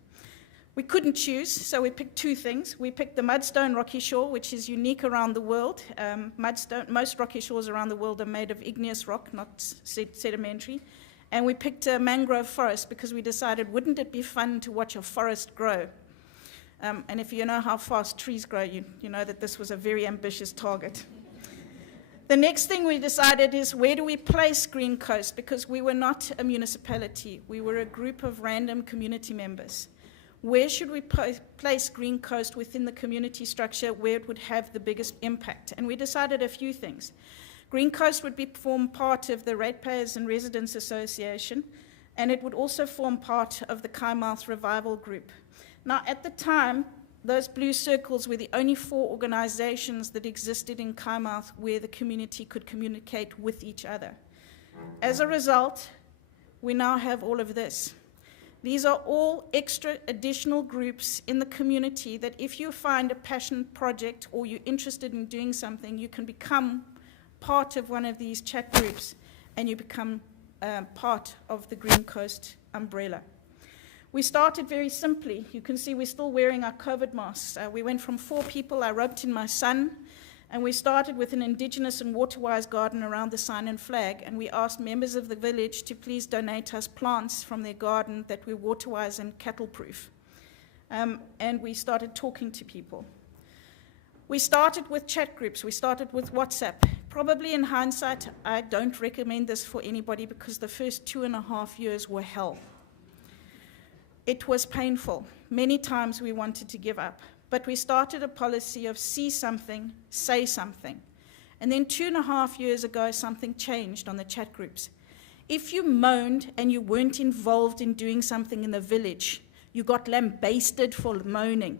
We couldn't choose, so we picked 2 things. We picked the mudstone rocky shore, which is unique around the world. Most rocky shores around the world are made of igneous rock, not sedimentary. And we picked a mangrove forest because we decided, wouldn't it be fun to watch a forest grow? And if you know how fast trees grow, you know that this was a very ambitious target. The next thing we decided is, where do we place Green Coast? Because we were not a municipality. We were a group of random community members. Where should we place Green Coast within the community structure where it would have the biggest impact? And we decided a few things. Green Coast would form part of the Ratepayers and Residents Association, and it would also form part of the Kaimouth Revival Group. Now, at the time, those blue circles were the only 4 organizations that existed in Kaimouth where the community could communicate with each other. As a result, we now have all of this. These are all extra additional groups in the community that if you find a passion project or you're interested in doing something, you can become part of one of these chat groups and you become part of the Green Coast umbrella. We started very simply. You can see we're still wearing our COVID masks. We went from 4 people. I roped in my son, and we started with an indigenous and water-wise garden around the sign and flag, and we asked members of the village to please donate us plants from their garden that were water-wise and cattle-proof. And we started talking to people. We started with chat groups. We started with WhatsApp. Probably in hindsight, I don't recommend this for anybody because the first 2.5 years were hell. It was painful. Many times we wanted to give up, but we started a policy of see something, say something. And then 2.5 years ago, something changed on the chat groups. If you moaned and you weren't involved in doing something in the village, you got lambasted for moaning.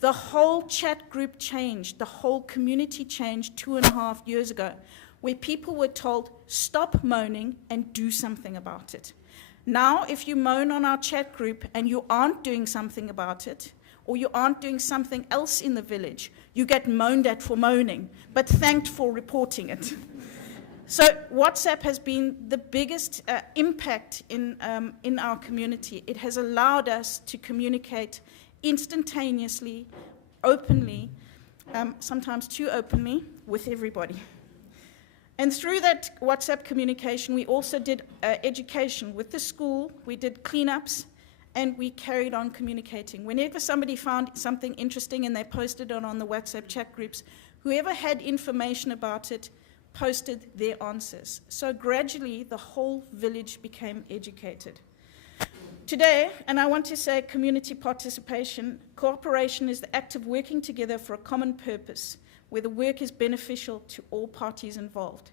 The whole chat group changed, the whole community changed 2.5 years ago, where people were told, stop moaning and do something about it. Now, if you moan on our chat group and you aren't doing something about it, or you aren't doing something else in the village, you get moaned at for moaning, but thanked for reporting it. So WhatsApp has been the biggest impact in our community. It has allowed us to communicate instantaneously, openly, sometimes too openly, with everybody. And through that WhatsApp communication, we also did education with the school, we did cleanups, and we carried on communicating. Whenever somebody found something interesting and they posted it on the WhatsApp chat groups, whoever had information about it posted their answers. So gradually, the whole village became educated. Today, and I want to say community participation, cooperation is the act of working together for a common purpose, where the work is beneficial to all parties involved.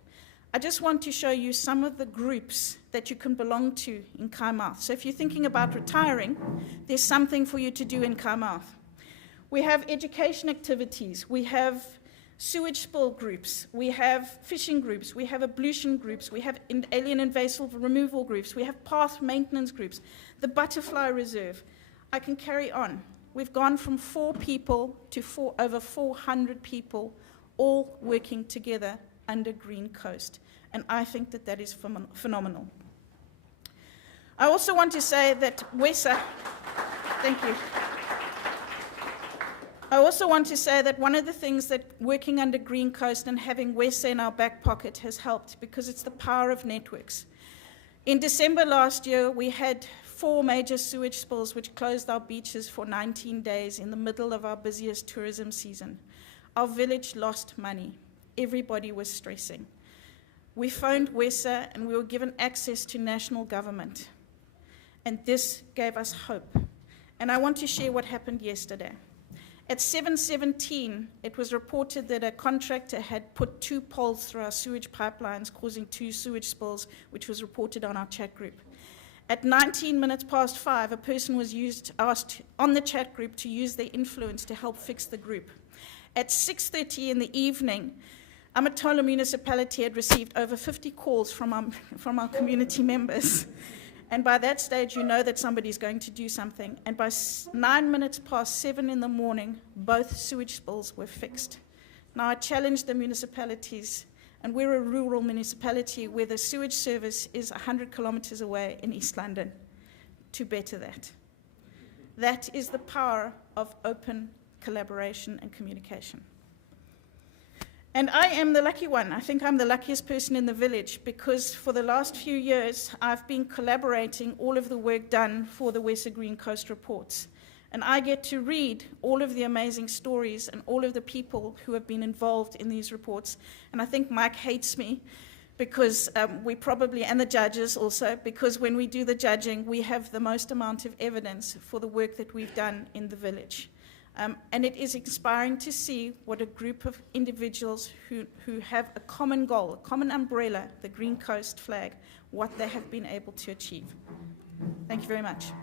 I just want to show you some of the groups that you can belong to in Kaimouth. So if you're thinking about retiring, there's something for you to do in Kaimouth. We have education activities, we have sewage spill groups, we have fishing groups, we have ablution groups, we have alien invasive removal groups, we have path maintenance groups, the butterfly reserve. I can carry on. We've gone from 4 people to over 400 people, all working together under Green Coast. And I think that that is phenomenal. I also want to say that WESSA, thank you. I also want to say that one of the things that working under Green Coast and having WESSA in our back pocket has helped, because it's the power of networks. In December last year, we had 4 major sewage spills which closed our beaches for 19 days in the middle of our busiest tourism season. Our village lost money. Everybody was stressing. We phoned WESSA and we were given access to national government. And this gave us hope. And I want to share what happened yesterday. At 7:17, it was reported that a contractor had put 2 poles through our sewage pipelines, causing 2 sewage spills, which was reported on our chat group. At 19 minutes past 5, a person was asked on the chat group to use their influence to help fix the group. At 6:30 in the evening, Amatola municipality had received over 50 calls from our community members. And by that stage, you know that somebody's going to do something. And by 9 minutes past 7 in the morning, both sewage spills were fixed. Now, I challenge the municipalities, and we're a rural municipality where the sewage service is 100 kilometers away in East London, to better that. That is the power of open collaboration and communication. And I am the lucky one. I think I'm the luckiest person in the village, because for the last few years, I've been collaborating all of the work done for the WESSA Green Coast reports. And I get to read all of the amazing stories and all of the people who have been involved in these reports. And I think Mike hates me, because we probably, and the judges also, because when we do the judging, we have the most amount of evidence for the work that we've done in the village. And it is inspiring to see what a group of individuals who have a common goal, a common umbrella, the Green Coast flag, what they have been able to achieve. Thank you very much.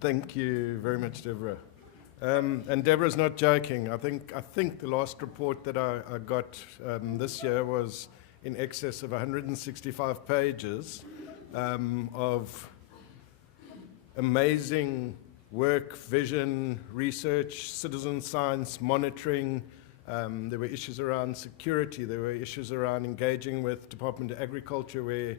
Thank you very much, Deborah. And Deborah's not joking. I think the last report that I got this year was in excess of 165 pages of amazing work, vision, research, citizen science, monitoring. There were issues around security. There were issues around engaging with Department of Agriculture, where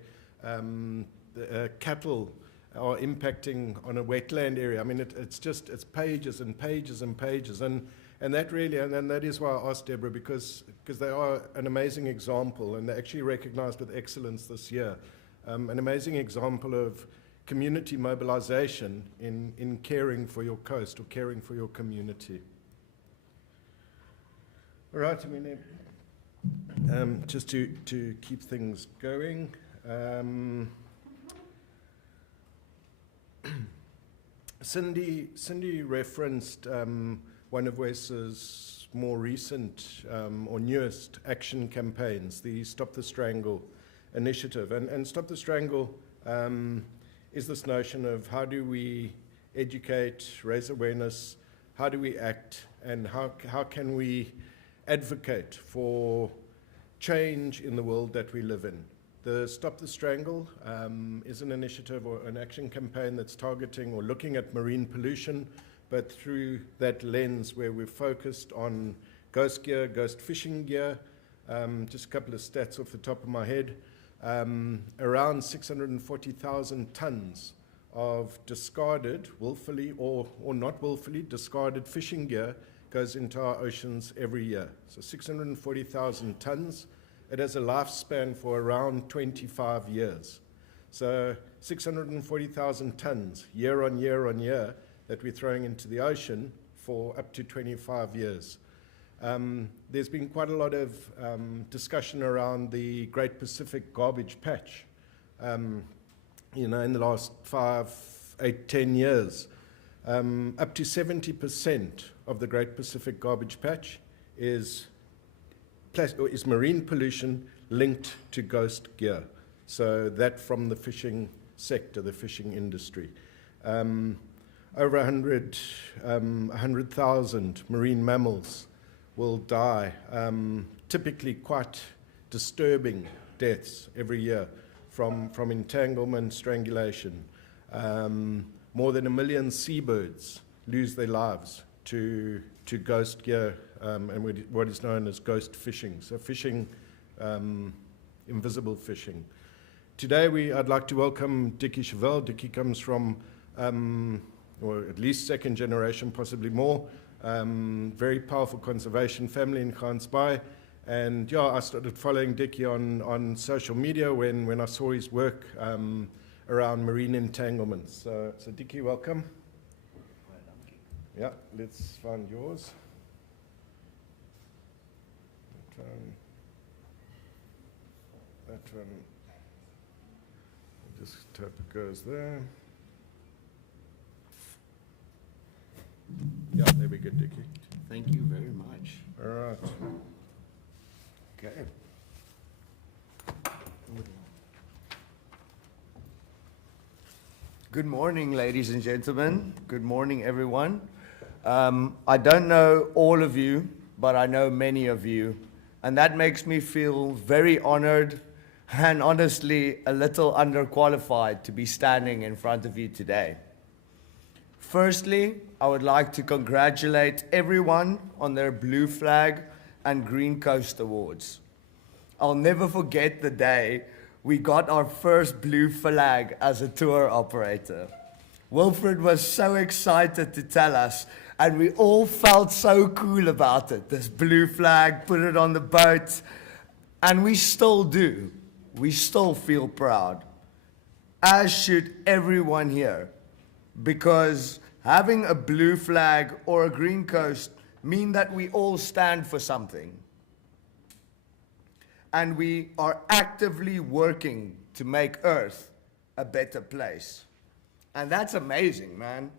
cattle are impacting on a wetland area. I mean, it's pages and pages and pages. And that really, and that is why I asked Deborah, because they are an amazing example, and they're actually recognized with excellence this year. An amazing example of community mobilization in caring for your coast or caring for your community. All right, I mean, just to keep things going. Cindy referenced one of WESSA's more recent or newest action campaigns, the Stop the Strangle initiative. And Stop the Strangle is this notion of how do we educate, raise awareness, how do we act, and how can we advocate for change in the world that we live in. The Stop the Strangle is an initiative or an action campaign that's targeting or looking at marine pollution, but through that lens where we're focused on ghost gear, ghost fishing gear. Just a couple of stats off the top of my head. Around 640,000 tons of discarded, willfully or not willfully, discarded fishing gear goes into our oceans every year. So 640,000 tons. It has a lifespan for around 25 years. So 640,000 tons year on year on year that we're throwing into the ocean for up to 25 years. There's been quite a lot of discussion around the Great Pacific Garbage Patch. In the last 5, 8, 10 years, up to 70% of the Great Pacific Garbage Patch is marine pollution linked to ghost gear. So that from the fishing sector, the fishing industry. Over 100,000 marine mammals will die, typically quite disturbing deaths every year from entanglement, strangulation. More than 1 million seabirds lose their lives to ghost gear and what is known as ghost fishing. So fishing, invisible fishing. Today I'd like to welcome Dickie Chevelle. Dickie comes from, or at least second generation, possibly more, very powerful conservation family in Gansbaai. And yeah, I started following Dickie on social media when I saw his work around marine entanglements. So Dickie, welcome. Yeah, let's find yours. That one. Just hope it goes there. Yeah, there we go, Dickie. Thank you very much. All right. Okay. Good morning, ladies and gentlemen. Good morning, everyone. I don't know all of you, but I know many of you, and that makes me feel very honored and honestly a little underqualified to be standing in front of you today. Firstly, I would like to congratulate everyone on their Blue Flag and Green Coast Awards. I'll never forget the day we got our first Blue Flag as a tour operator. Wilfred was so excited to tell us, and we all felt so cool about it. This Blue Flag, put it on the boat, and we still do. We still feel proud, as should everyone here, because having a Blue Flag or a Green Coast mean that we all stand for something. And we are actively working to make Earth a better place. And that's amazing, man.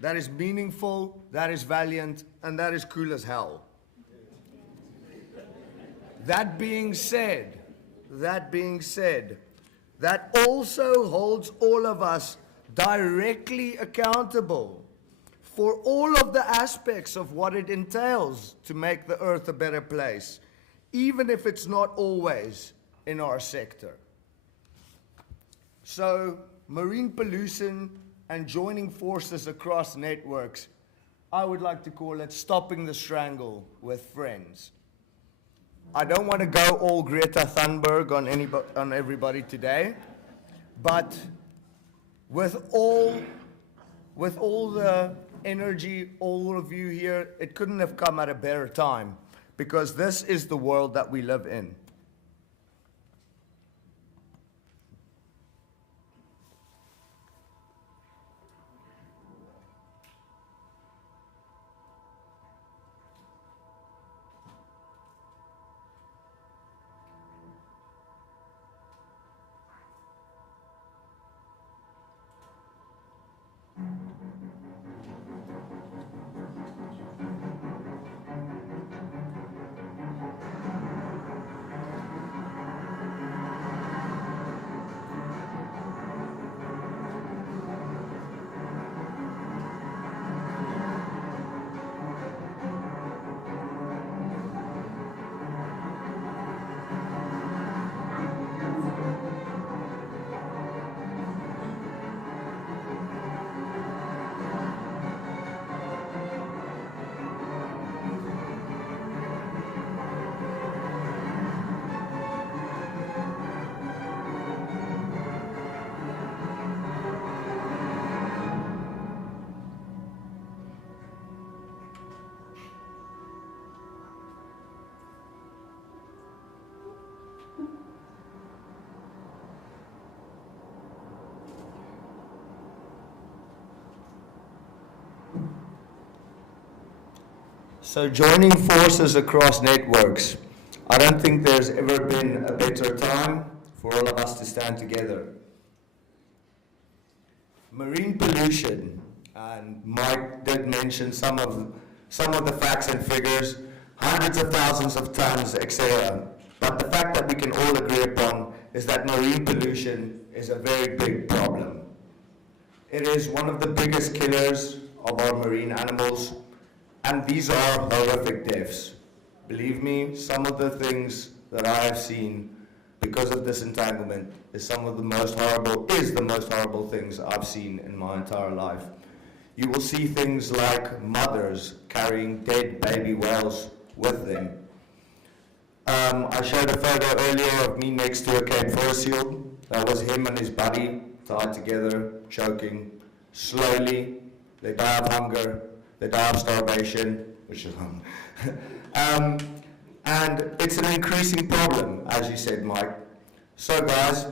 That is meaningful, that is valiant, and that is cool as hell. That being said, that also holds all of us directly accountable for all of the aspects of what it entails to make the Earth a better place, even if it's not always in our sector. So, marine pollution and joining forces across networks, I would like to call it stopping the strangle with friends. I don't want to go all Greta Thunberg on everybody today, but with all the energy, all of you here, it couldn't have come at a better time, because this is the world that we live in. So joining forces across networks, I don't think there's ever been a better time for all of us to stand together. Marine pollution, and Mike did mention some of the facts and figures, hundreds of thousands of tons, etc. But the fact that we can all agree upon is that marine pollution is a very big problem. It is one of the biggest killers of our marine animals, and these are horrific deaths. Believe me, some of the things that I have seen because of disentanglement is the most horrible things I've seen in my entire life. You will see things like mothers carrying dead baby whales with them. I showed a photo earlier of me next to a Cape Fur seal. That was him and his buddy tied together, choking. Slowly, they die of hunger, they die of starvation, which is and it's an increasing problem, as you said, Mike. So guys,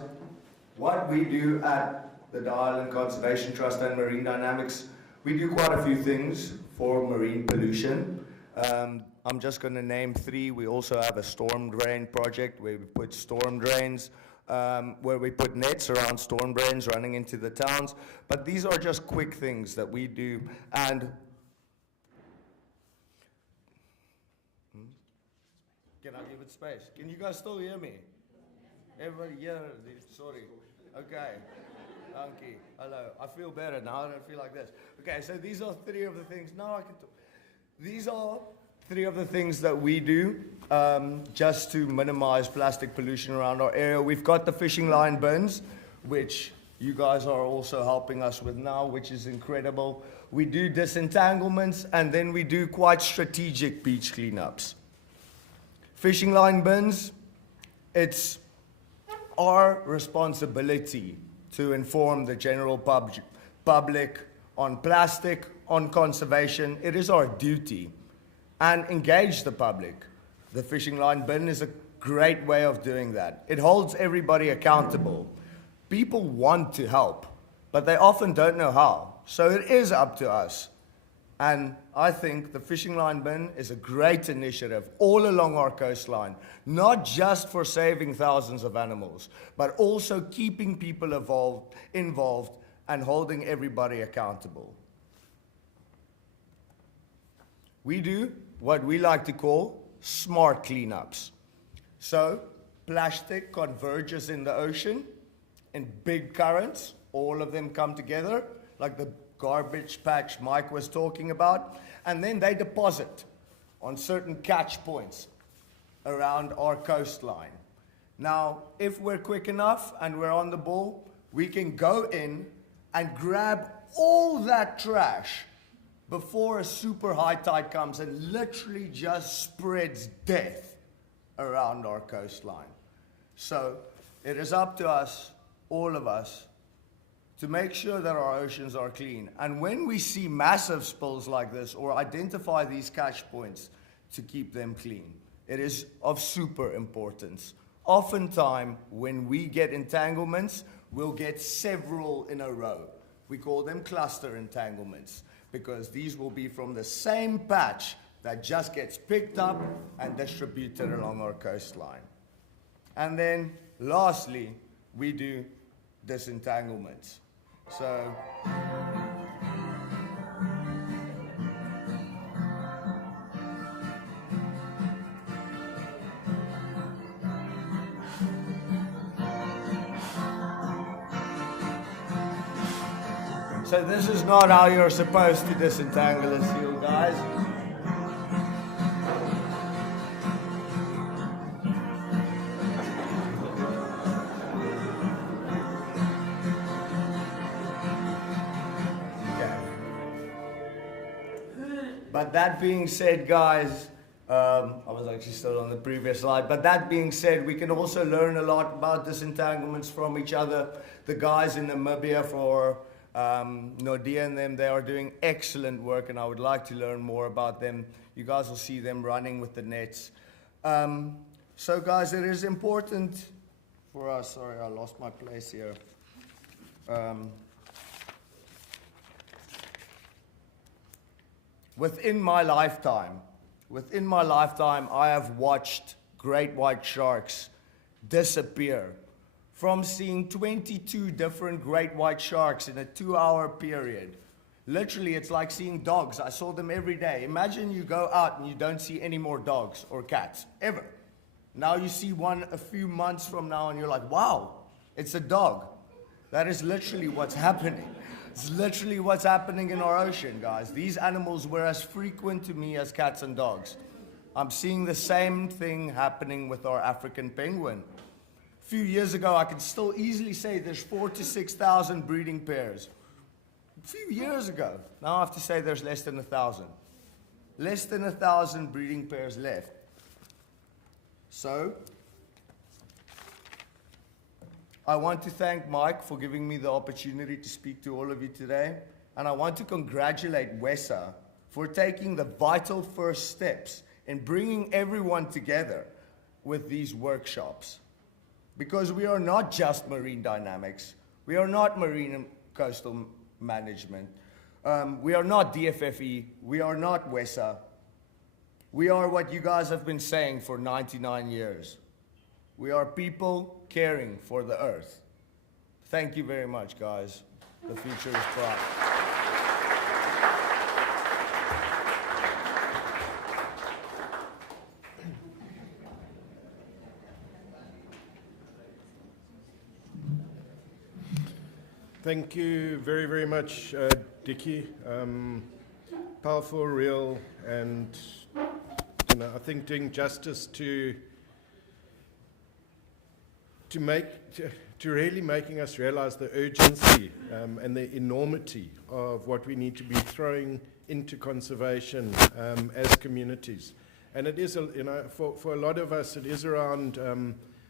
what we do at the Island Conservation Trust and Marine Dynamics, we do quite a few things for marine pollution. I'm just going to name 3. We also have a storm drain project where we put storm drains, where we put nets around storm drains running into the towns. But these are just quick things that we do. And can I give it space? Can you guys still hear me? Everybody hear? Sorry. Okay. Thank you. Hello. I feel better now. I don't feel like this. Okay, so these are 3 of the things. Now I can talk. These are 3 of the things that we do just to minimize plastic pollution around our area. We've got the fishing line bins, which you guys are also helping us with now, which is incredible. We do disentanglements, and then we do quite strategic beach cleanups. Fishing line bins, it's our responsibility to inform the general public on plastic, on conservation. It is our duty. And engage the public. The fishing line bin is a great way of doing that. It holds everybody accountable. People want to help, but they often don't know how. So it is up to us. And I think the fishing line bin is a great initiative all along our coastline, not just for saving thousands of animals, but also keeping people involved and holding everybody accountable. We do what we like to call smart cleanups. So plastic converges in the ocean in big currents. All of them come together, like the garbage patch Mike was talking about, and then they deposit on certain catch points around our coastline. Now, if we're quick enough and we're on the ball, we can go in and grab all that trash before a super high tide comes and literally just spreads death around our coastline. So it is up to us, all of us, to make sure that our oceans are clean. And when we see massive spills like this or identify these catch points, to keep them clean. It is of super importance. Oftentimes, when we get entanglements, we'll get several in a row. We call them cluster entanglements, because these will be from the same patch that just gets picked up and distributed along our coastline. And then, lastly, we do disentanglements. So, this is not how you're supposed to disentangle a seal, guys. But that being said, guys, I was actually still on the previous slide, but that being said, we can also learn a lot about disentanglements from each other. The guys in Namibia for Nordea and them, they are doing excellent work, and I would like to learn more about them. You guys will see them running with the nets. So guys, it is important for us, sorry, I lost my place here. Within my lifetime, within my lifetime, I have watched great white sharks disappear. From seeing 22 different great white sharks in a 2-hour period. Literally, it's like seeing dogs. I saw them every day. Imagine you go out and you don't see any more dogs or cats, ever. Now you see one a few months from now and you're like, wow, it's a dog. That is literally what's happening. It's literally what's happening in our ocean, guys. These animals were as frequent to me as cats and dogs. I'm seeing the same thing happening with our African penguin. A few years ago, I could still easily say there's 4,000 to 6,000 breeding pairs. A few years ago. Now I have to say there's less than 1,000. Less than 1,000 breeding pairs left. So, I want to thank Mike for giving me the opportunity to speak to all of you today. And I want to congratulate WESSA for taking the vital first steps in bringing everyone together with these workshops. Because we are not just marine dynamics. We are not marine and coastal management. We are not DFFE. We are not WESSA. We are what you guys have been saying for 99 years. We are people caring for the earth. Thank you very much, guys. The future is bright. Thank you very, very much, Dickie. Powerful, real, and I think doing justice to really making us realize the urgency and the enormity of what we need to be throwing into conservation as communities. And it is, for a lot of us, it is around.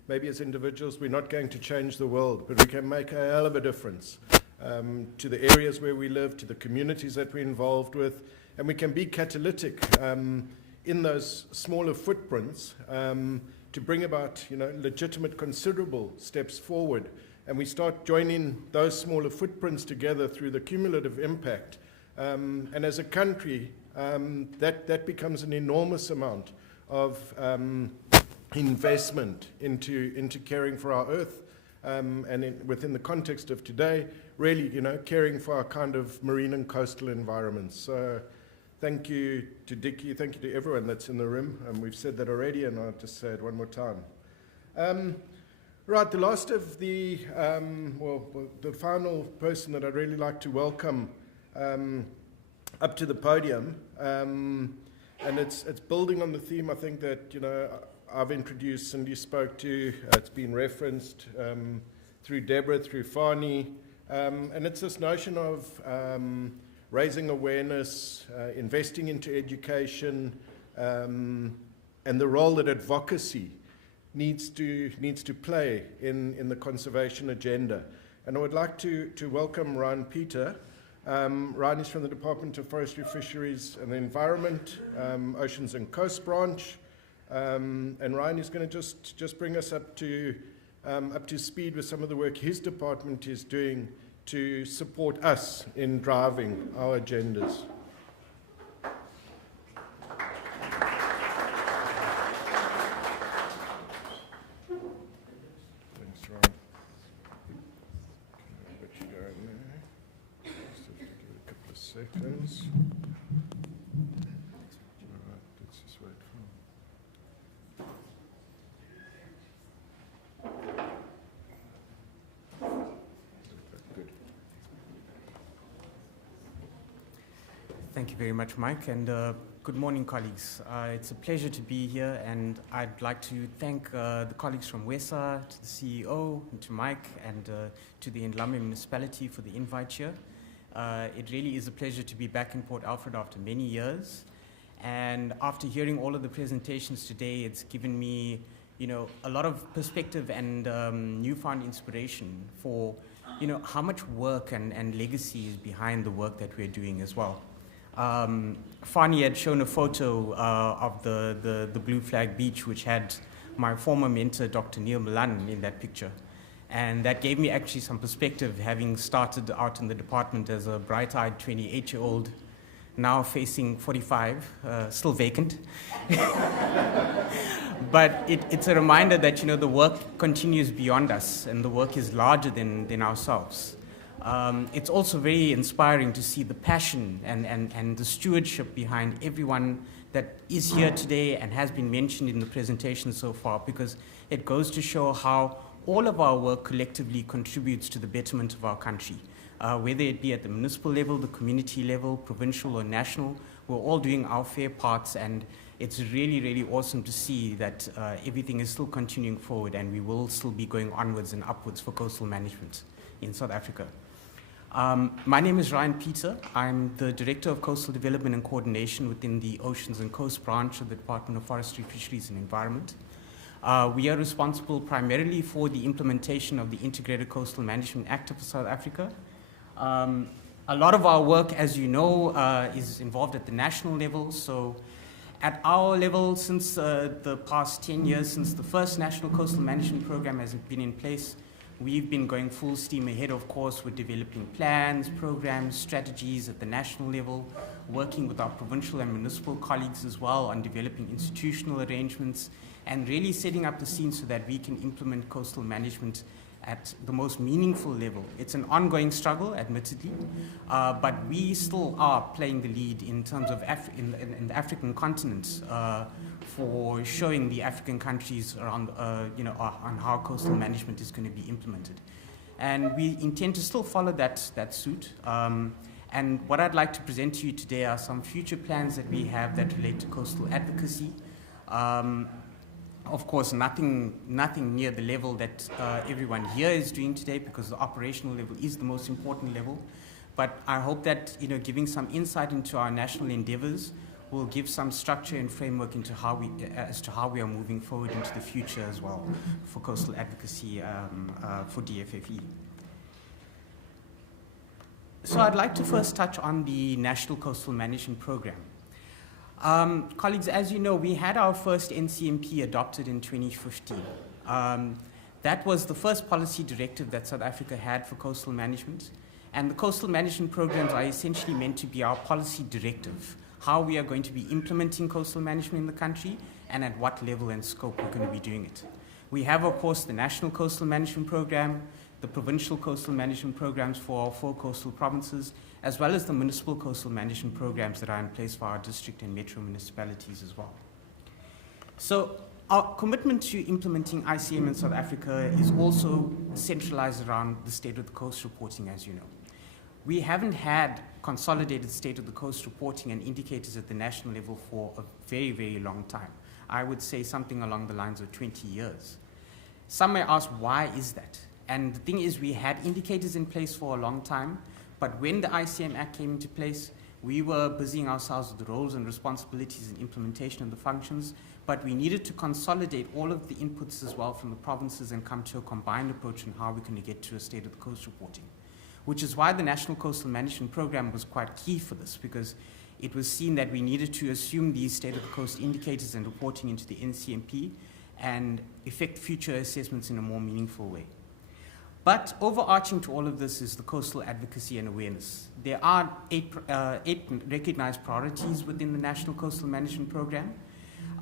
Maybe as individuals, we're not going to change the world, but we can make a hell of a difference to the areas where we live, to the communities that we're involved with, and we can be catalytic in those smaller footprints to bring about, legitimate, considerable steps forward. And we start joining those smaller footprints together through the cumulative impact. And as a country, that becomes an enormous amount of investment into caring for our earth, and within the context of today, really, caring for our kind of marine and coastal environments. So thank you to Dickie, thank you to everyone that's in the room. We've said that already, and I'll just say it one more time. Right, the last of the final person that I'd really like to welcome up to the podium, and it's building on the theme, I think, that, I've introduced, Cindy spoke to, it's been referenced through Deborah, through Fani, and it's this notion of raising awareness, investing into education, and the role that advocacy needs to play in the conservation agenda. And I would like to welcome Ryan Peter. Ryan is from the Department of Forestry, Fisheries and the Environment, Oceans and Coast Branch. And Ryan is going to just bring us up to speed with some of the work his department is doing to support us in driving our agendas. Thanks, Ryan. Can I let you go in there? Just have to give it a couple of seconds. All right, let's just wait for him. Thank you very much, Mike, and good morning, colleagues. It's a pleasure to be here, and I'd like to thank the colleagues from WESSA, to the CEO, and to Mike, and to the Ndlambe municipality for the invite here. It really is a pleasure to be back in Port Alfred after many years, and after hearing all of the presentations today, it's given me, a lot of perspective and newfound inspiration for, how much work and legacy is behind the work that we're doing as well. Fani had shown a photo of the Blue Flag Beach, which had my former mentor, Dr. Neil Milan, in that picture. And that gave me actually some perspective, having started out in the department as a bright-eyed 28-year-old. now facing 45, still vacant. But it's a reminder that, the work continues beyond us and the work is larger than ourselves. It's also very inspiring to see the passion and the stewardship behind everyone that is here today and has been mentioned in the presentation so far, because it goes to show how all of our work collectively contributes to the betterment of our country. Whether it be at the municipal level, the community level, provincial or national, we're all doing our fair parts, and it's really, really awesome to see that everything is still continuing forward and we will still be going onwards and upwards for coastal management in South Africa. My name is Ryan Peter. I'm the Director of Coastal Development and Coordination within the Oceans and Coast branch of the Department of Forestry, Fisheries and Environment. We are responsible primarily for the implementation of the Integrated Coastal Management Act of South Africa. A lot of our work, as you know, is involved at the national level. So at our level, since the past 10 years, since the first National Coastal Management Program has been in place, we've been going full steam ahead, of course, with developing plans, programs, strategies at the national level, working with our provincial and municipal colleagues as well on developing institutional arrangements, and really setting up the scene so that we can implement coastal management at the most meaningful level. It's an ongoing struggle, admittedly, but we still are playing the lead in terms of in the African continent for showing the African countries around, on how coastal management is going to be implemented. And we intend to still follow that suit. And what I'd like to present to you today are some future plans that we have that relate to coastal advocacy. Of course, nothing near the level that everyone here is doing today, because the operational level is the most important level. But I hope that giving some insight into our national endeavors will give some structure and framework into as to how we are moving forward into the future as well for coastal advocacy for DFFE. So I'd like to first touch on the National Coastal Management Program. Colleagues, as you know, we had our first NCMP adopted in 2015. That was the first policy directive that South Africa had for coastal management. And the coastal management programs are essentially meant to be our policy directive, how we are going to be implementing coastal management in the country and at what level and scope we're going to be doing it. We have, of course, the National Coastal Management Program, the provincial coastal management programs for our 4 coastal provinces, as well as the municipal coastal management programs that are in place for our district and metro municipalities as well. So our commitment to implementing ICM in South Africa is also centralized around the State of the Coast reporting, as you know. We haven't had consolidated State of the Coast reporting and indicators at the national level for a very, very long time. I would say something along the lines of 20 years. Some may ask, why is that? And the thing is, we had indicators in place for a long time, but when the ICM Act came into place, we were busying ourselves with the roles and responsibilities and implementation of the functions, but we needed to consolidate all of the inputs as well from the provinces and come to a combined approach on how we're going to get to a State of the Coast reporting, which is why the National Coastal Management Program was quite key for this, because it was seen that we needed to assume these State of the Coast indicators and reporting into the NCMP and effect future assessments in a more meaningful way. But overarching to all of this is the coastal advocacy and awareness. There are eight recognized priorities within the National Coastal Management Program.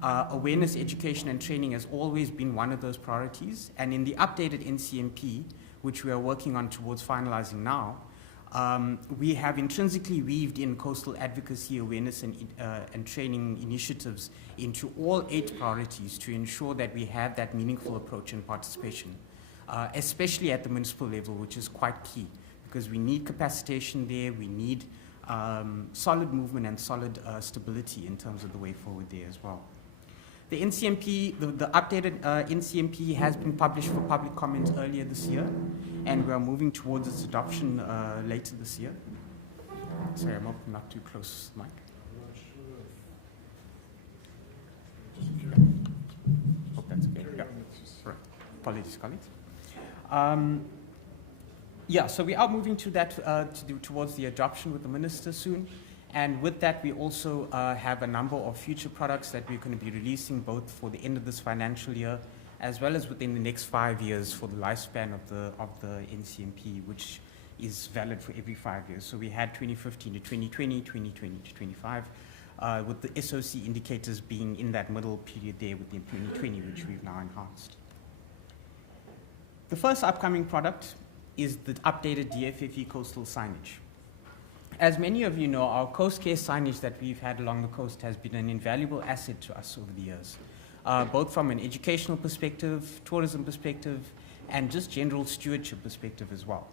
Awareness, education, and training has always been one of those priorities. And in the updated NCMP, which we are working on towards finalizing now, we have intrinsically weaved in coastal advocacy, awareness, and training initiatives into all 8 priorities to ensure that we have that meaningful approach and participation. Especially at the municipal level, which is quite key, because we need capacitation there, we need solid movement and solid stability in terms of the way forward there as well. The NCMP, the updated NCMP has been published for public comment earlier this year, and we are moving towards its adoption later this year. Sorry, I'm not too close, Mike. Hope that's okay. Yeah. Right. Apologies, colleagues. So we are moving to that towards the adoption with the minister soon, and with that we also have a number of future products that we're going to be releasing both for the end of this financial year as well as within the next 5 years for the lifespan of the NCMP, which is valid for every 5 years. So we had 2015 to 2020, 2020 to 25, with the SOC indicators being in that middle period there within 2020, which we've now enhanced. The first upcoming product is the updated DFFE coastal signage. As many of you know, our coast care signage that we've had along the coast has been an invaluable asset to us over the years, both from an educational perspective, tourism perspective, and just general stewardship perspective as well.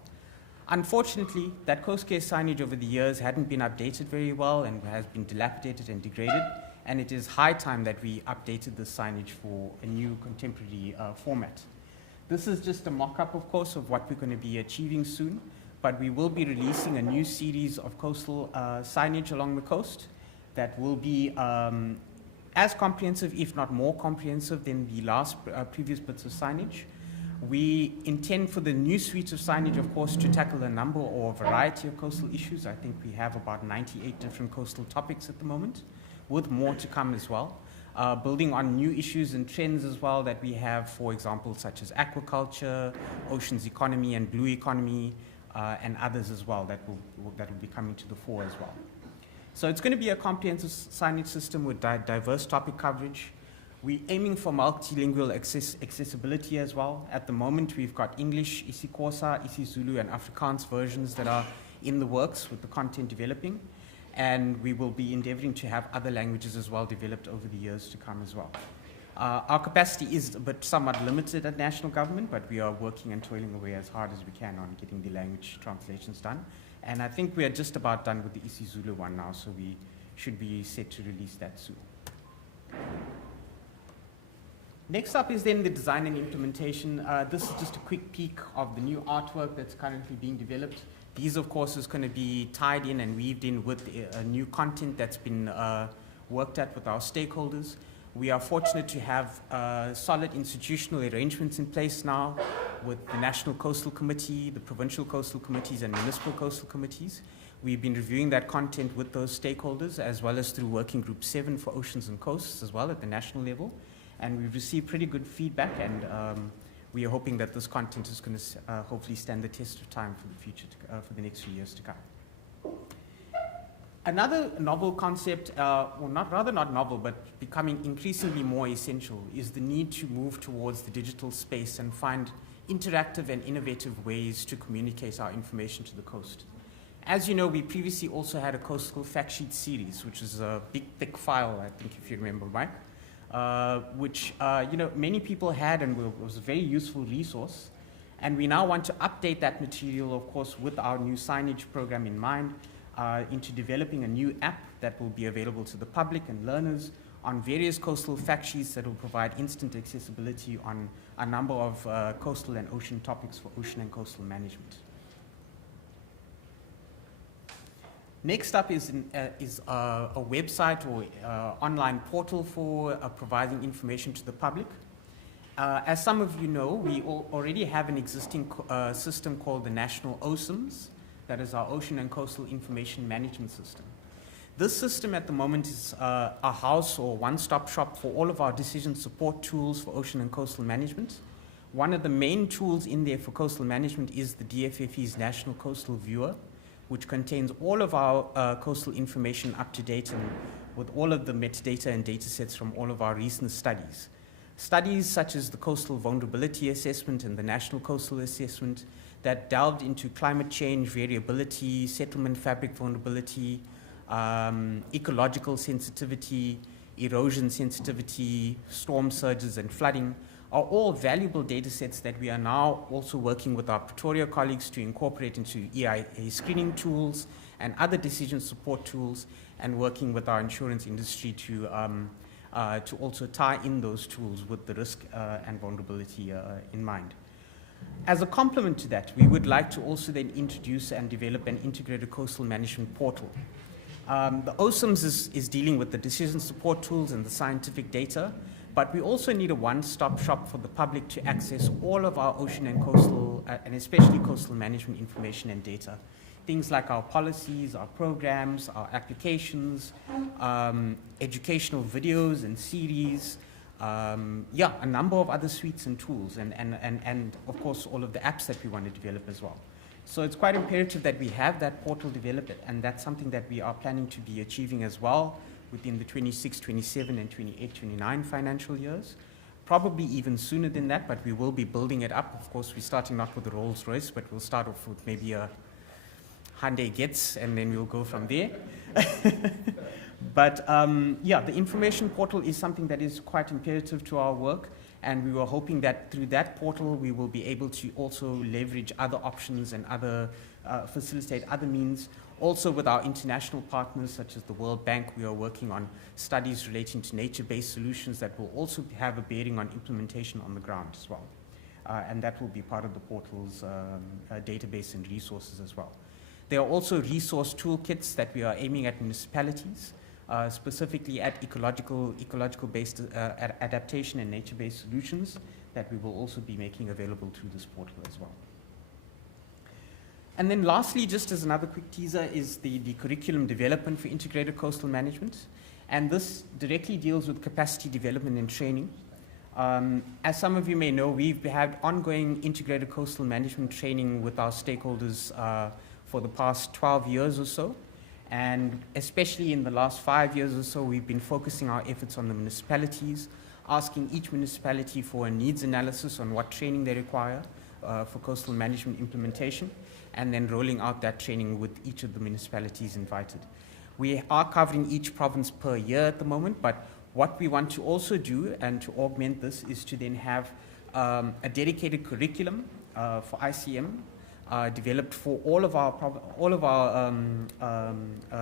Unfortunately, that coast care signage over the years hadn't been updated very well and has been dilapidated and degraded, and it is high time that we updated the signage for a new contemporary format. This is just a mock-up, of course, of what we're going to be achieving soon, but we will be releasing a new series of coastal signage along the coast that will be as comprehensive, if not more comprehensive, than the last previous bits of signage. We intend for the new suite of signage, of course, to tackle a number or a variety of coastal issues. I think we have about 98 different coastal topics at the moment, with more to come as well. Building on new issues and trends as well that we have, for example, such as aquaculture, oceans economy and blue economy, and others as well that will be coming to the fore as well. So it's going to be a comprehensive signage system with diverse topic coverage. We're aiming for multilingual accessibility as well. At the moment, we've got English, isiXhosa, isiZulu, and Afrikaans versions that are in the works with the content developing. And we will be endeavoring to have other languages as well developed over the years to come as well. Our capacity is somewhat limited at national government, but we are working and toiling away as hard as we can on getting the language translations done. And I think we are just about done with the isiZulu one now, so we should be set to release that soon. Next up is then the design and implementation. This is just a quick peek of the new artwork that's currently being developed. These, of course, is going to be tied in and weaved in with new content that's been worked at with our stakeholders. We are fortunate to have solid institutional arrangements in place now with the National Coastal Committee, the Provincial Coastal Committees, and Municipal Coastal Committees. We've been reviewing that content with those stakeholders, as well as through Working Group 7 for Oceans and Coasts as well at the national level. And we've received pretty good feedback, and we are hoping that this content is going to hopefully stand the test of time for the future, for the next few years to come. Another novel concept, well, not novel, but becoming increasingly more essential, is the need to move towards the digital space and find interactive and innovative ways to communicate our information to the coast. As you know, we previously also had a coastal fact sheet series, which is a big, thick file, I think, if you remember, Mike. Which many people had and was a very useful resource. And we now want to update that material, of course, with our new signage program in mind, into developing a new app that will be available to the public and learners on various coastal fact sheets that will provide instant accessibility on a number of coastal and ocean topics for ocean and coastal management. Next up is a website or online portal for providing information to the public. As some of you know, we already have an existing system called the National OSIMS, that is our Ocean and Coastal Information Management System. This system at the moment is a house or one-stop shop for all of our decision support tools for ocean and coastal management. One of the main tools in there for coastal management is the DFFE's National Coastal Viewer, which contains all of our coastal information up to date and with all of the metadata and data sets from all of our recent studies. Studies such as the Coastal Vulnerability Assessment and the National Coastal Assessment that delved into climate change, variability, settlement fabric vulnerability, ecological sensitivity, erosion sensitivity, storm surges and flooding, are all valuable data sets that we are now also working with our Pretoria colleagues to incorporate into EIA screening tools and other decision support tools, and working with our insurance industry to also tie in those tools with the risk and vulnerability in mind. As a complement to that, we would like to also then introduce and develop an integrated coastal management portal. The OSIMS is dealing with the decision support tools and the scientific data, but we also need a one-stop shop for the public to access all of our ocean and coastal, and especially coastal management information and data. Things like our policies, our programs, our applications, educational videos and series, a number of other suites and tools, and of course all of the apps that we want to develop as well. So it's quite imperative that we have that portal developed, and that's something that we are planning to be achieving as well within the 26, 27, and 28, 29 financial years. Probably even sooner than that, but we will be building it up. Of course, we're starting not with the Rolls Royce, but we'll start off with maybe a Hyundai Getz, and then we'll go from there. But yeah, the information portal is something that is quite imperative to our work, and we were hoping that through that portal we will be able to also leverage other options and other facilitate other means. Also with our international partners such as the World Bank, we are working on studies relating to nature-based solutions that will also have a bearing on implementation on the ground as well. And that will be part of the portal's database and resources as well. There are also resource toolkits that we are aiming at municipalities, specifically at ecological-based adaptation and nature-based solutions that we will also be making available through this portal as well. And then lastly, just as another quick teaser, is the curriculum development for integrated coastal management. And this directly deals with capacity development and training. As some of you may know, we've had ongoing integrated coastal management training with our stakeholders for the past 12 years or so. And especially in the last 5 years or so, we've been focusing our efforts on the municipalities, asking each municipality for a needs analysis on what training they require for coastal management implementation, and then rolling out that training with each of the municipalities invited. We are covering each province per year at the moment, but what we want to also do, and to augment this, is to then have a dedicated curriculum for ICM developed for all of our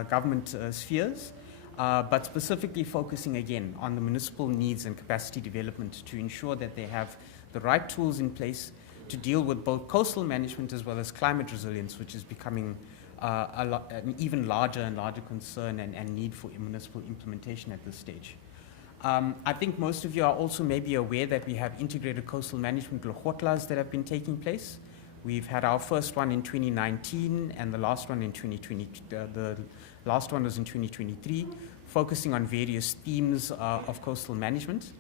government spheres, but specifically focusing again on the municipal needs and capacity development to ensure that they have the right tools in place to deal with both coastal management as well as climate resilience, which is becoming an even larger and larger concern and need for municipal implementation at this stage. I think most of you are also maybe aware that we have integrated coastal management lekgotlas that have been taking place. We've had our first one in 2019 and the last one in 2020. The last one was in 2023, focusing on various themes of coastal management.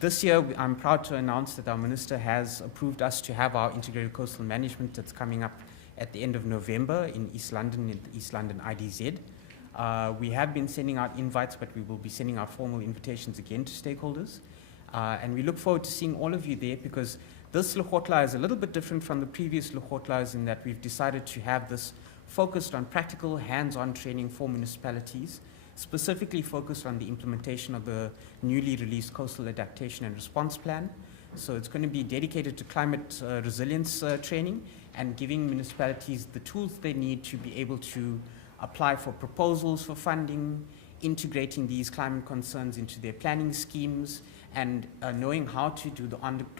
This year, I'm proud to announce that our minister has approved us to have our integrated coastal management that's coming up at the end of November in East London, at the East London IDZ. We have been sending out invites, but we will be sending out formal invitations again to stakeholders. And we look forward to seeing all of you there, because this lekgotla is a little bit different from the previous lekgotlas in that we've decided to have this focused on practical, hands-on training for municipalities, specifically focused on the implementation of the newly released Coastal Adaptation and Response Plan. So it's going to be dedicated to climate resilience training and giving municipalities the tools they need to be able to apply for proposals for funding, integrating these climate concerns into their planning schemes, and knowing how to do the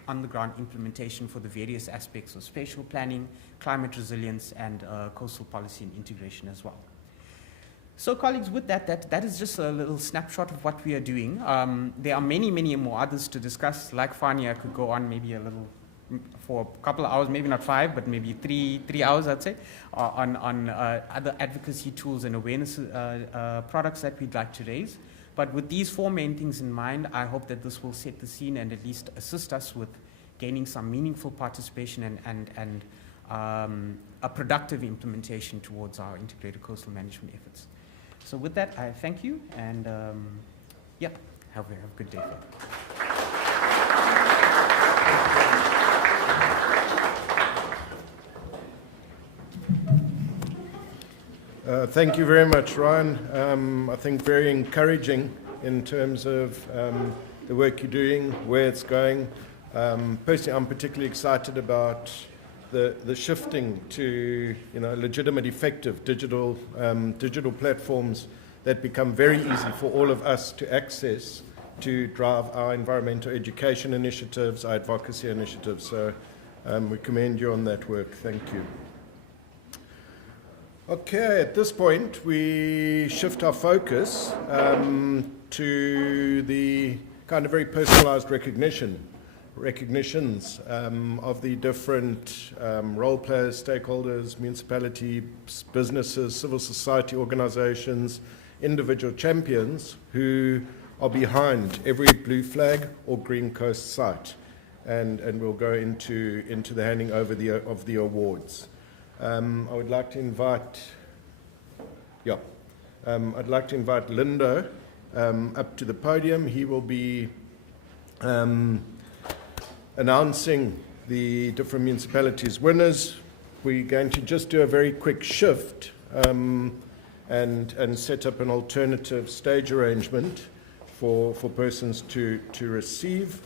on-the-ground implementation for the various aspects of spatial planning, climate resilience, and coastal policy and integration as well. So colleagues, with that is just a little snapshot of what we are doing. There are many, many more others to discuss. Like Fani, I could go on maybe a little for a couple of hours, maybe not 5, but maybe three hours, I'd say, on other advocacy tools and awareness products that we'd like to raise. But with these 4 main things in mind, I hope that this will set the scene and at least assist us with gaining some meaningful participation and a productive implementation towards our integrated coastal management efforts. So with that, I thank you, and yeah, have a good day. Thank you very much, Ryan. I think very encouraging in terms of the work you're doing, where it's going. Personally, I'm particularly excited about the shifting to legitimate, effective digital platforms that become very easy for all of us to access to drive our environmental education initiatives, our advocacy initiatives. So we commend you on that work. Thank you. Okay, at this point, we shift our focus to the kind of very personalized recognitions of the different role players, stakeholders, municipalities, businesses, civil society organizations, individual champions who are behind every blue flag or green coast site. And we'll go into the handing over of the awards. I would like to invite, I'd like to invite Lindo up to the podium. He will be announcing the different municipalities' winners. We're going to just do a very quick shift and set up an alternative stage arrangement for persons to receive.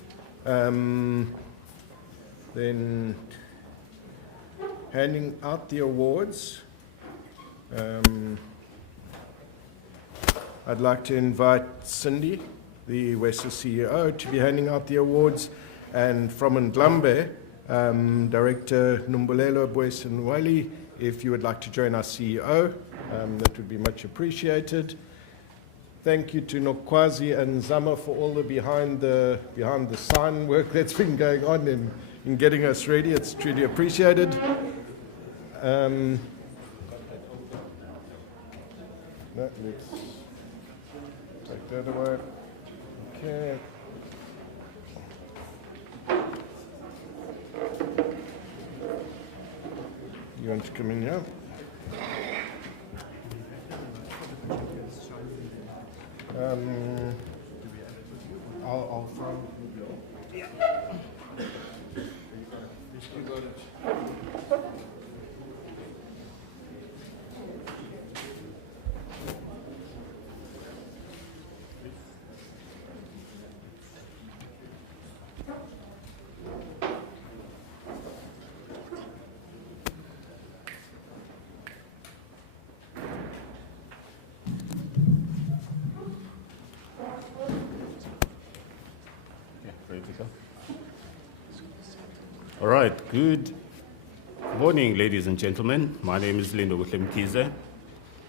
Then handing out the awards. I'd like to invite Cindy, the WESSA CEO, to be handing out the awards, and from Ndlambe, Director Numbulelo Boysen-Wiley, if you would like to join our CEO, that would be much appreciated. Thank you to Nokwazi and Zama for all the behind the sign work that's been going on in getting us ready. It's truly appreciated. Let's take that away. Okay. You want to come in here? I'll find. Yeah. You got it. All right, good morning, ladies and gentlemen. My name is Lindo Mkize,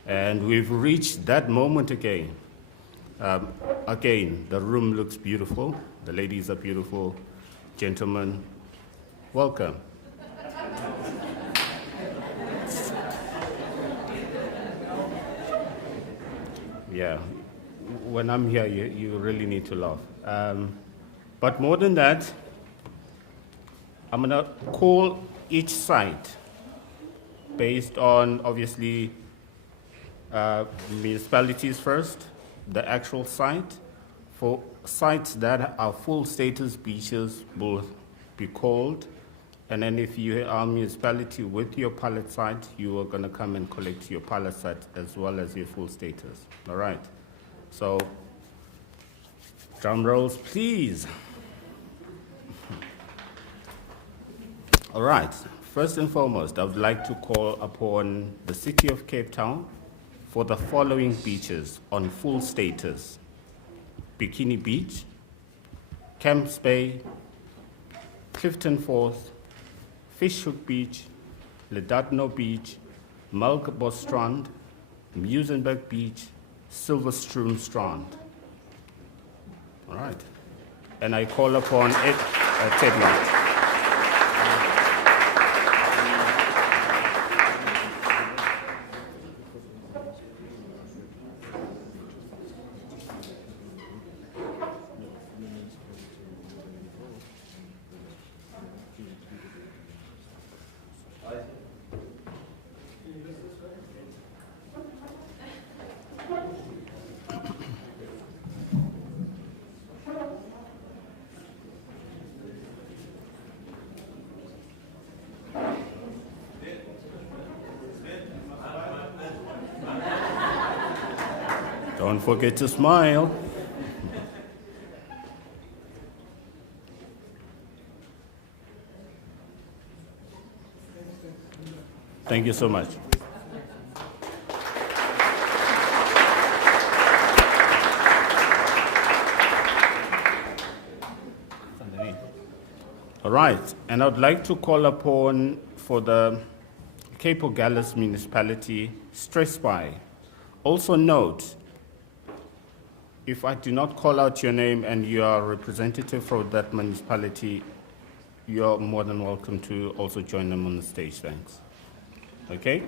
and we've reached that moment again. Again, the room looks beautiful. The ladies are beautiful. Gentlemen, welcome. Yeah, when I'm here, you really need to laugh. But more than that, I'm going to call each site based on, obviously, municipalities first, the actual site. For sites that are full status beaches will be called. And then if you are a municipality with your pilot site, you are going to come and collect your pilot site as well as your full status. All right. So, drum rolls, please. All right, first and foremost, I would like to call upon the City of Cape Town for the following beaches on full status: Bikini Beach, Camps Bay, Clifton Forth, Fishhook Beach, Ledadno Beach, Melkbos Strand, Muizenberg Beach, Silverstream Strand. All right, and I call upon Tedlock. Don't forget to smile. Thank you so much. All right, and I'd like to call upon for the Cape Agulhas municipality, Stressby. Also note, if I do not call out your name and you are a representative for that municipality, you're more than welcome to also join them on the stage, thanks. Okay?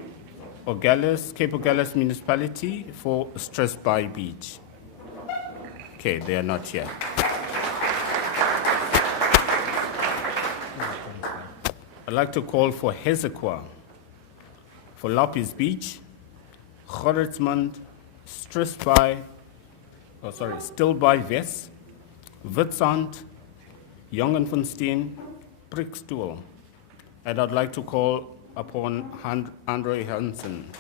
Cape Agulhas municipality for Stressby Beach. Okay, they are not here. I'd like to call for Hezekiah For Lopez Beach, Goritsmond, Stilbaai Wes, Witstrand, Jongenfontein, Prikstoel. And I'd like to call upon Andre Hansen.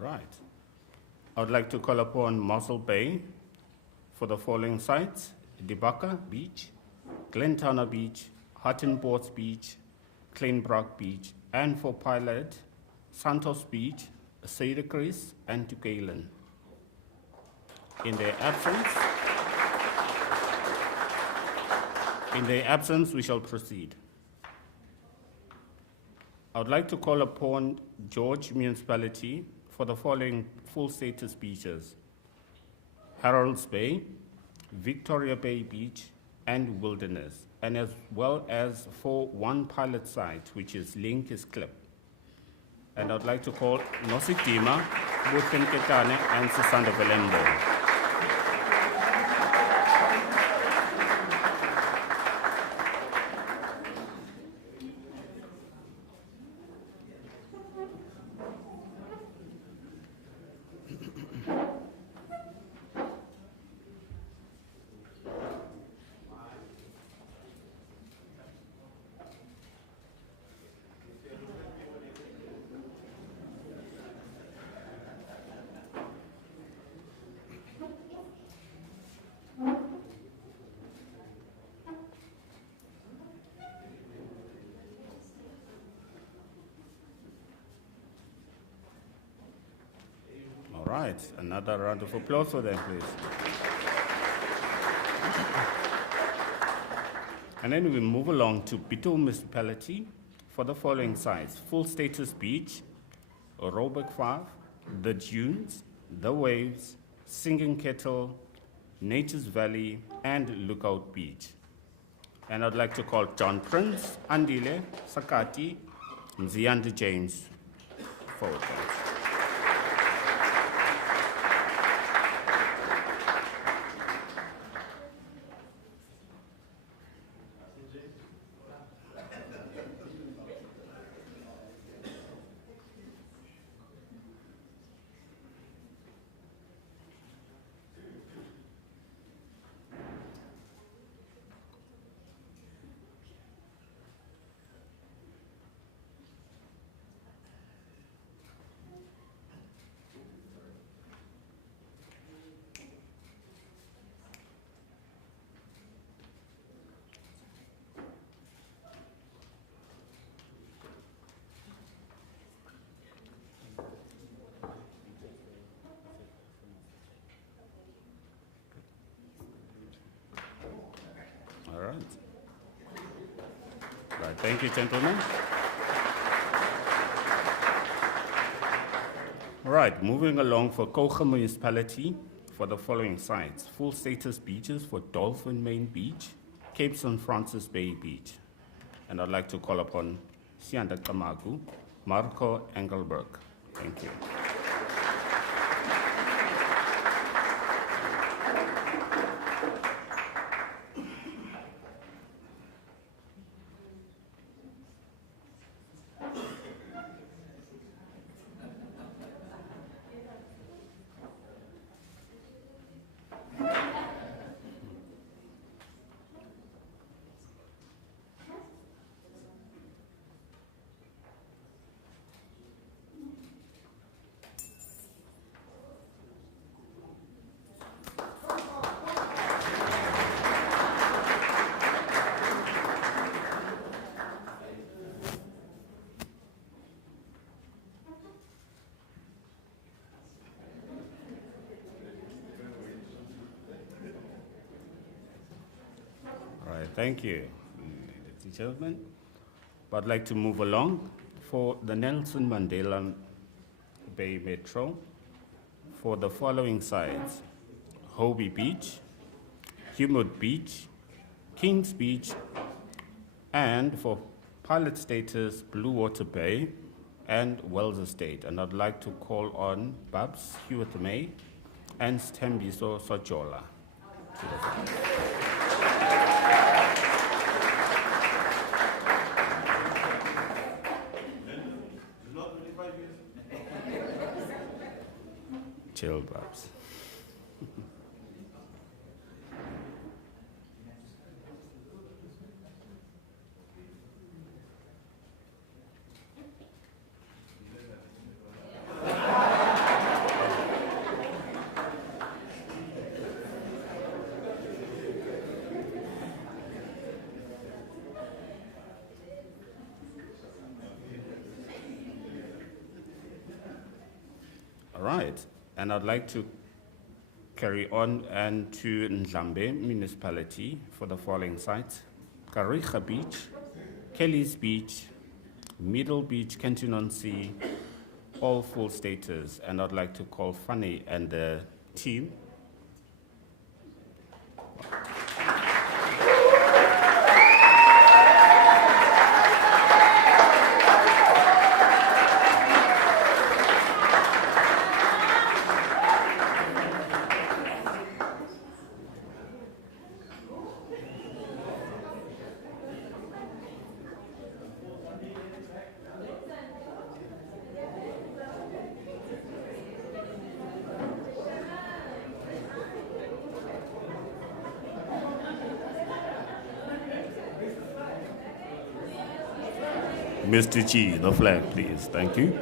Right. I would like to call upon Mossel Bay for the following sites: Dibaka Beach, Glentana Beach, Hartenbourg Beach, Kleinbrock Beach, and for pilot, Santos Beach, Suiderkruis, and Tukalen. In their absence, we shall proceed. I would like to call upon George Municipality for the following full status beaches: Harold's Bay, Victoria Bay Beach, and Wilderness, and as well as for one pilot site, which is Linkis Clip. And I'd like to call Nositima, Butenketane, and Sisanda Velembo. All right, another round of applause for them, please. And then we move along to Bito Municipality for the following sites: Full Status Beach, Robeck 5, The Dunes, The Waves, Singing Kettle, Nature's Valley, and Lookout Beach. And I'd like to call John Prince, Andile, Sakati, Nzianda James forward, please. Right, thank you, gentlemen. All right, moving along for Kocha Municipality for the following sites: full status beaches for Dolphin Main Beach, Cape St. Francis Bay Beach. And I'd like to call upon Sianda Kamagu, Marco Engelberg. Thank you. Thank you. you, gentlemen. But I'd like to move along for the Nelson Mandela Bay Metro for the following sites: Hobie Beach, Humud Beach, Kings Beach, and for pilot status, Blue Water Bay and Wells Estate. And I'd like to call on Babs Hewitt May and Stembiso Sojola. Chill, Babs. All right, and I'd like to carry on and to Ndlambe Municipality for the following sites: Kariga Beach, Kelly's Beach, Middle Beach, Kenton-on-Sea, all full status. And I'd like to call Fanny and the team. Mr. G, the flag, please. Thank you.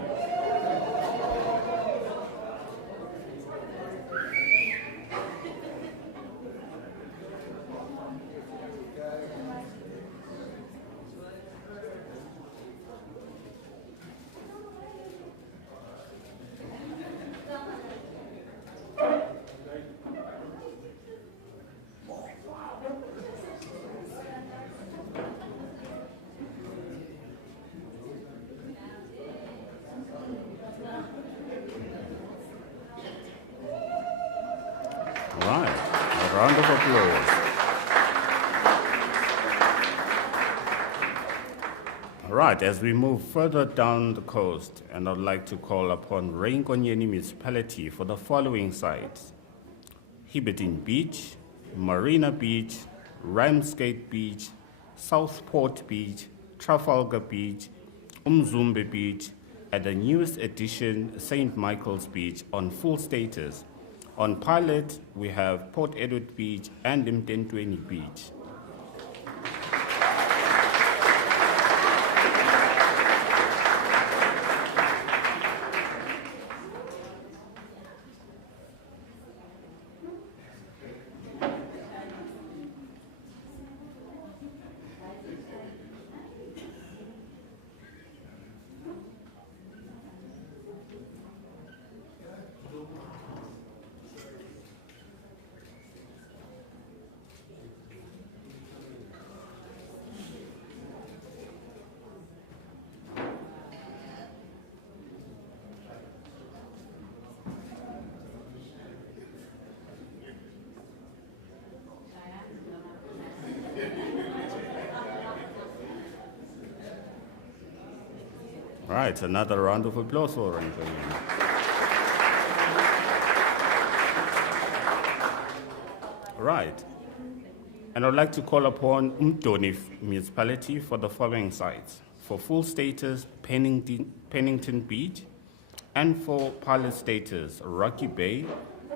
Right, a round of applause. All right, as we move further down the coast, and I'd like to call upon Reinkonyeni Municipality for the following sites: Hibbeton Beach, Marina Beach, Ramsgate Beach, Southport Beach, Trafalgar Beach, Umzumbe Beach, and the newest addition, St. Michael's Beach, on full status. On pilot, we have Port Edward Beach and Mtentweni Beach. Right, another round of applause for Reinkonyeni. Right, and I'd like to call upon Umdoni Municipality for the following sites: for full status, Pennington Beach, and for pilot status, Rocky Bay,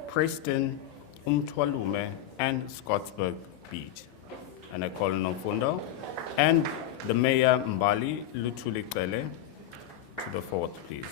Preston, Umtwalume, and Scottsburg Beach. And I call on Nomfundo and the Mayor Mbali Lutulikele to the fourth, please.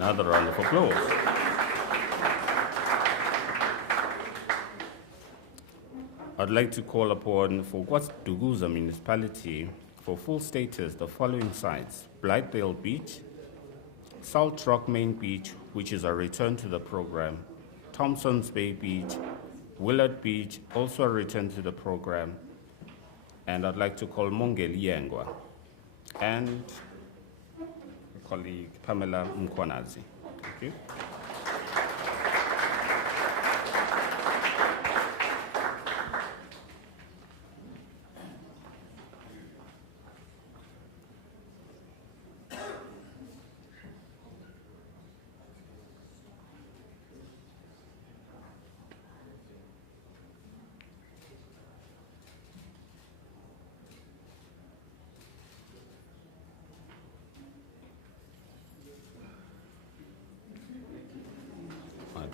Another round of applause. I'd like to call upon for KwaZdukuza municipality for full status the following sites: Blythedale Beach, Salt Rock Main Beach, which is a return to the program, Thompson's Bay Beach, Willard Beach, also a return to the program, and I'd like to call Mongeli Yengwa and colleague Pamela Mkwanazi. Thank you.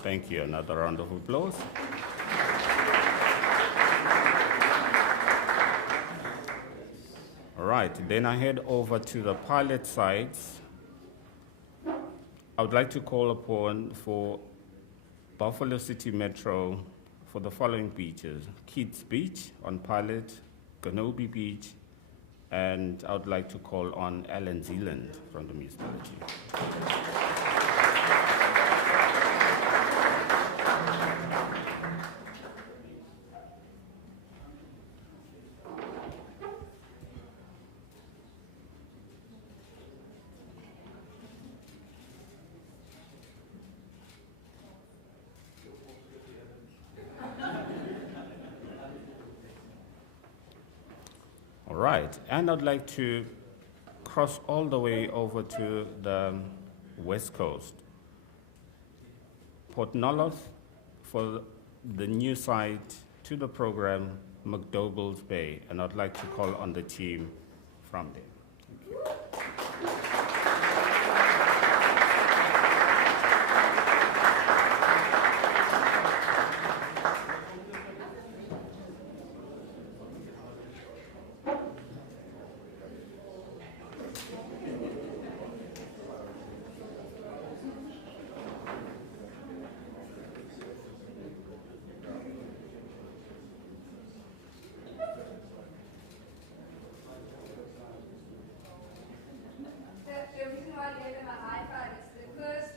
Thank you. Another round of applause. All right, then I head over to the pilot sites. I would like to call upon for Buffalo City Metro for the following beaches: Kids Beach on pilot, Ganobi Beach, and I would like to call on Allen Zealand from the municipality. All right, and I'd like to cross all the way over to the West Coast. Port Nolloth for the new site to the program, McDougall's Bay, and I'd like to call on the team from there. Thank you. The reason why I gave them a high five is the first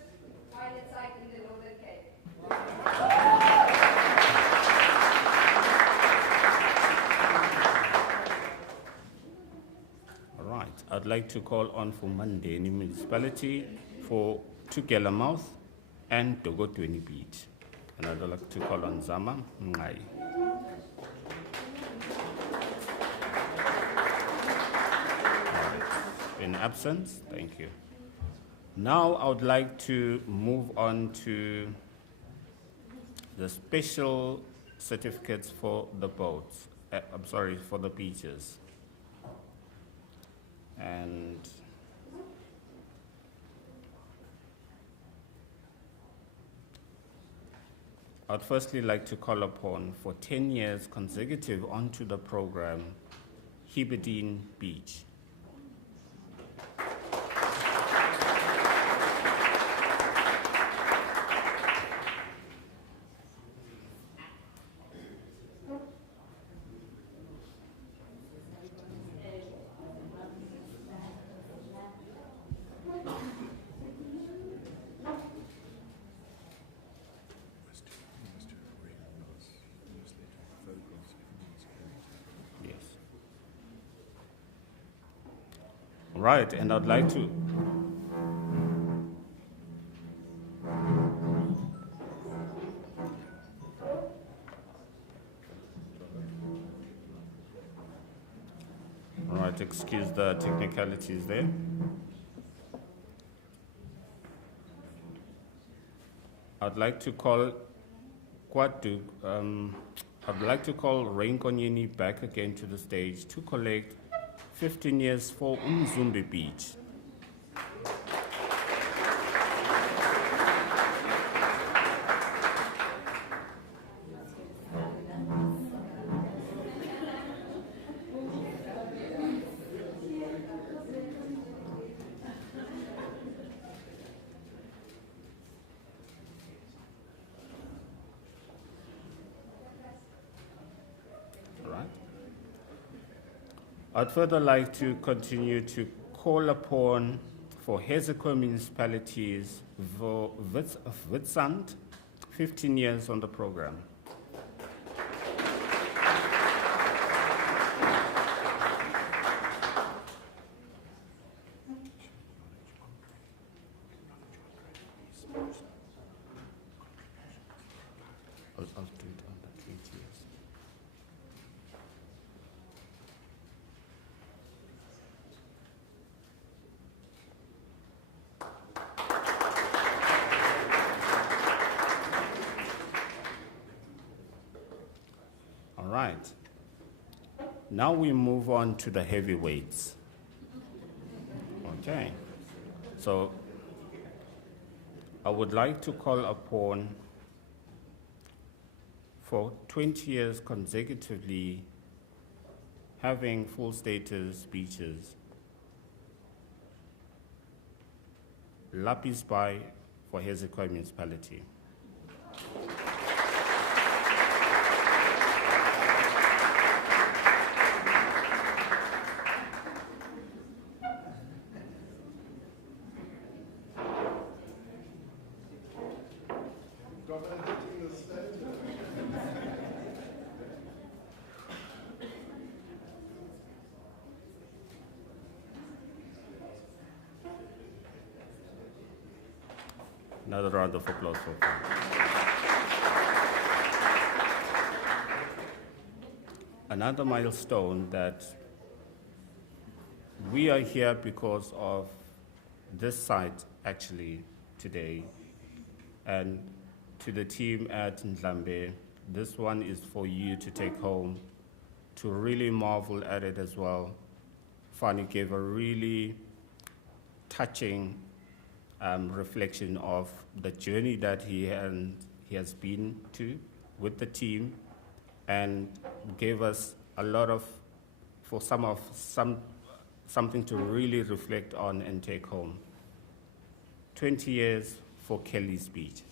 pilot site in the Northern Cape. All right, I'd like to call on for Mandeni Municipality for Tukelamouth and Togotweni Beach. And I'd like to call on Zama Ngai. In absence, thank you. Now I would like to move on to the special certificates for the boats. For the beaches. And I'd firstly like to call upon for 10 years consecutive onto the program, Heberdean Beach. Yes. Right, and I'd like to excuse the technicalities there. I'd like to call Rain Konyeni back again to the stage to collect 15 years for Umzumbe Beach. I'd further like to continue to call upon for Hezekiah municipalities for Witsand, 15 years on the program. I'll do it on the 20 years. All right. Now we move on to the heavyweights. Okay. So I would like to call upon for 20 years consecutively having full status beaches, Lapis Bay for Hezekiah municipality. Another round of applause for them. Another milestone that we are here because of this site actually today, and to the team at Ndlambe, this one is for you to take home, to really marvel at it as well. Fanny gave a really touching reflection of the journey that he has been to with the team, and gave us a lot of, something to really reflect on and take home. 20 years for Kelly's Beach.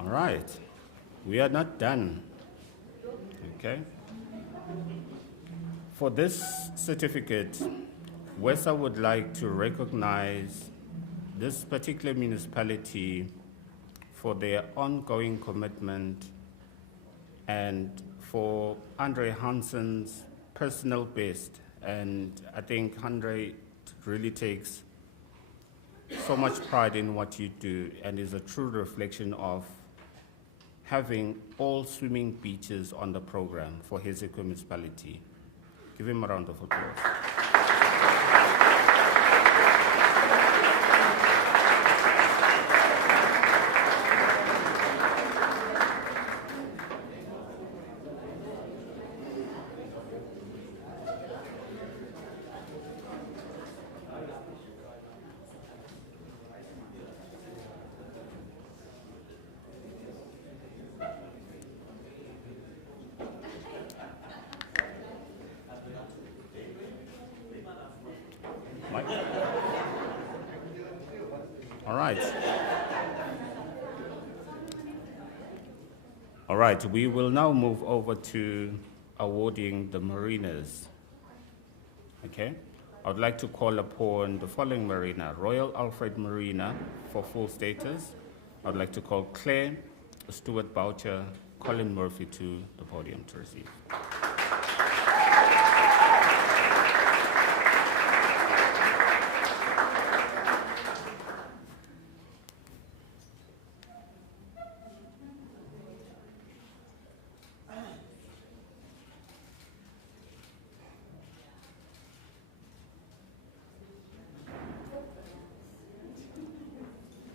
All right, we are not done, okay? For this certificate, WESSA would like to recognize this particular municipality for their ongoing commitment and for Andre Hansen's personal best. And I think Andre really takes so much pride in what you do and is a true reflection of having all swimming beaches on the program for Hezekiah municipality. Give him a round of applause. Mike? All right. All right, we will now move over to awarding the mariners. Okay? I would like to call upon the following marina: Royal Alfred Marina for full status. I would like to call Claire, Stuart Boucher, Colin Murphy to the podium to receive.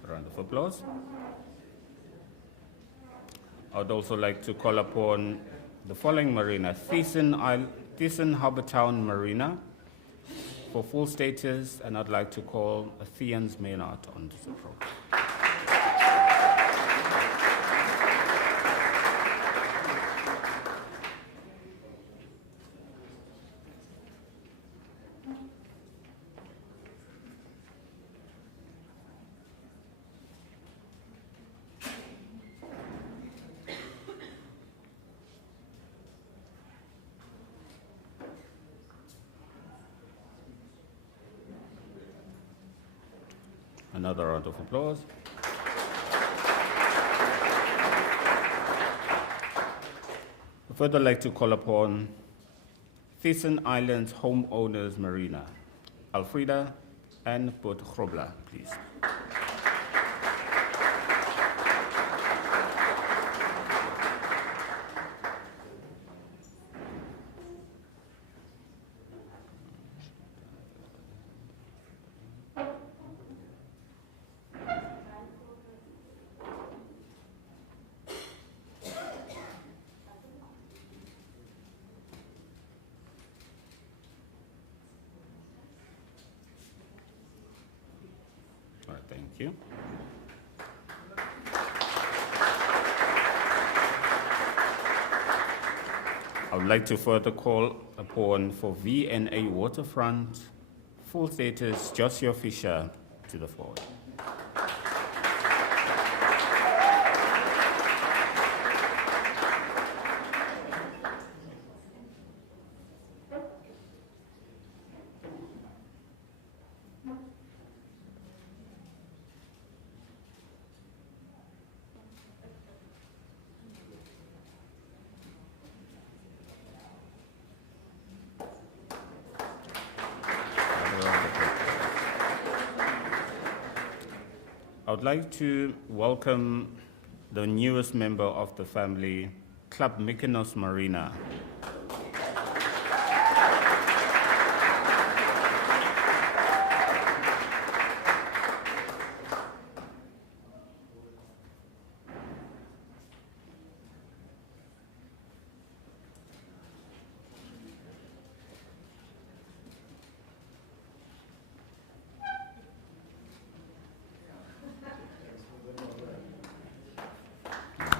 Round of applause. I would also like to call upon the following marina: Thyssen Harbourtown Marina for full status, and I'd like to call Theans Maynard onto the program. Another round of applause. I'd further like to call upon Thyssen Islands Homeowners Marina, Alfreda and Potgrobla, please. All right, thank you. I would like to further call upon for VNA Waterfront, full status, Joshua Fisher to the floor. I would like to welcome the newest member of the family, Club Mykonos Marina.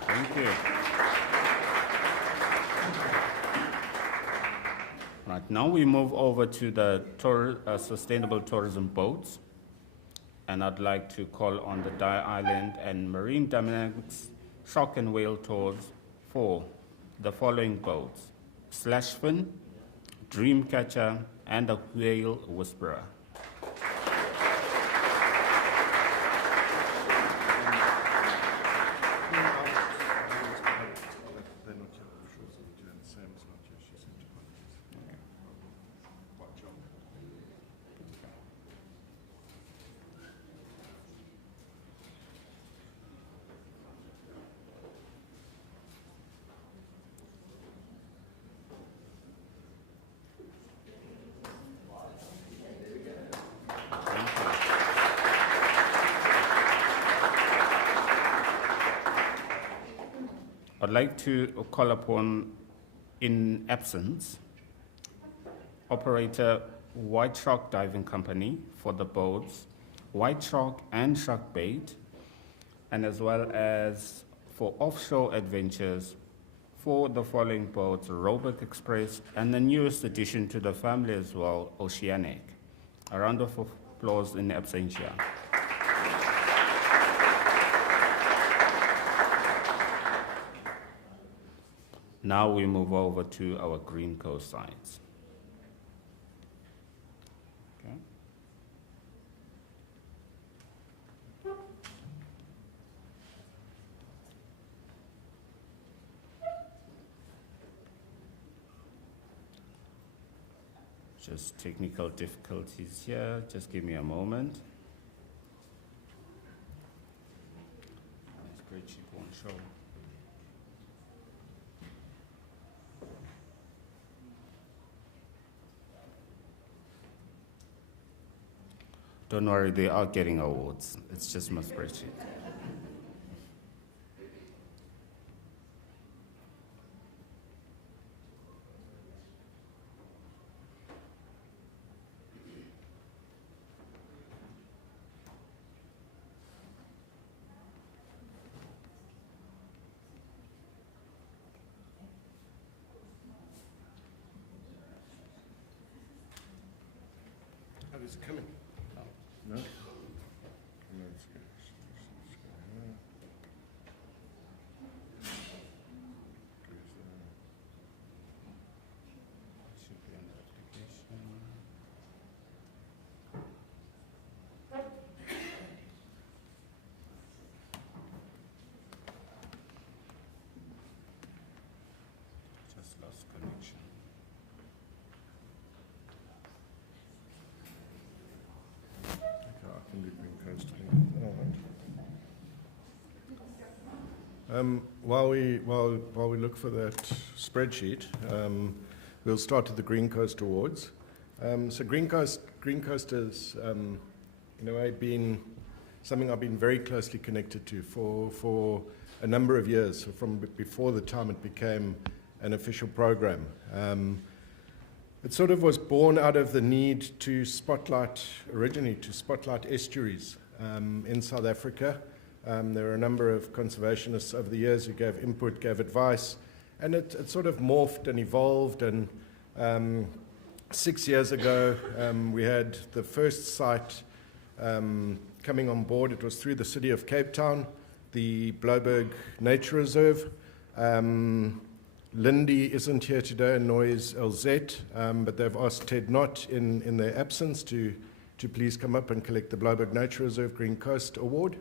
Thank you. Right, now we move over to the sustainable tourism boats. And I'd like to call on the Dye Island and Marine Dynamics Shock and Whale Tours for the following boats: Slashfin, Dreamcatcher, and a Whale Whisperer. I'd like to call upon, in absence, operator White Shark Diving Company for the boats White Shark and Shark Bait, and as well as for offshore adventures for the following boats: Roebuck Express and the newest addition to the family as well, Oceanic. A round of applause in absentia. Now we move over to our Green Coast sites. Okay. Just technical difficulties here. Just give me a moment. Spreadsheet won't show. Don't worry, they are getting awards. It's just my spreadsheet. is it coming? No? No, it's good. Should be on the application. Just lost connection. Okay, I can do Green Coast. All right. While we look for that spreadsheet, we'll start with the Green Coast Awards. So Green Coast has, in a way, been something I've been very closely connected to for a number of years, so from before the time it became an official program. It sort of was born out of the need to originally spotlight estuaries in South Africa. There are a number of conservationists over the years who gave input, gave advice, and it sort of morphed and evolved. And 6 years ago, we had the first site coming on board. It was through the city of Cape Town, the Blouberg Nature Reserve. Lindy isn't here today, nor is LZ, but they've asked Ted Knott in their absence to please come up and collect the Blouberg Nature Reserve Green Coast Award.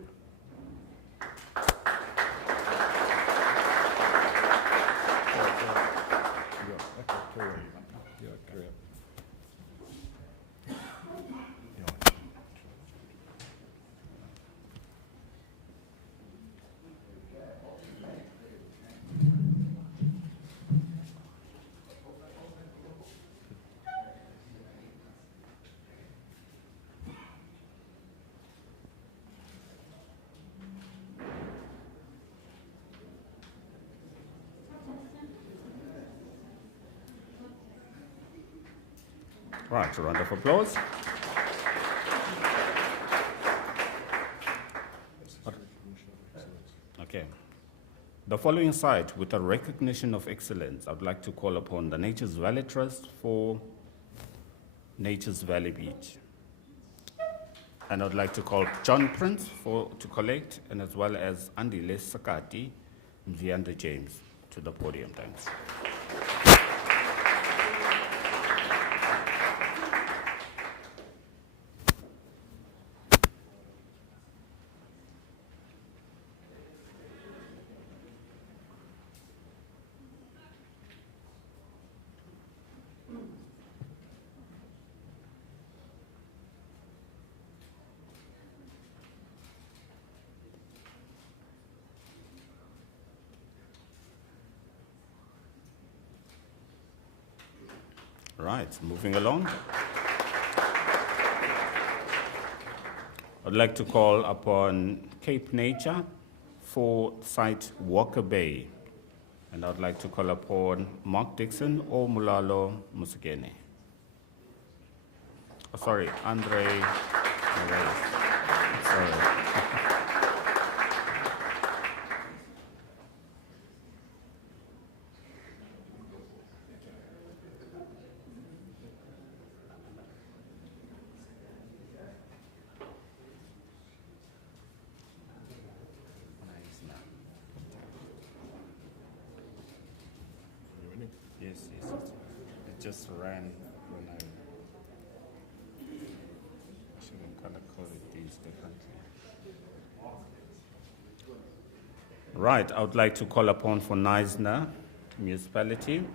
Right, a round of applause. Okay. The following site, with a recognition of excellence, I would like to call upon the Nature's Valley Trust for Nature's Valley Beach. And I would like to call John Prince to collect, and as well as Andile Sakati, Mzianda James to the podium. Thanks. Right, moving along. I'd like to call upon Cape Nature for site Walker Bay. And I'd like to call upon Mark Dixon or Mulalo Musigene. Oh, sorry, Andre. Sorry. Yes, it just ran when I shouldn't color coded these differently. Right, I would like to call upon for Neisner Municipality,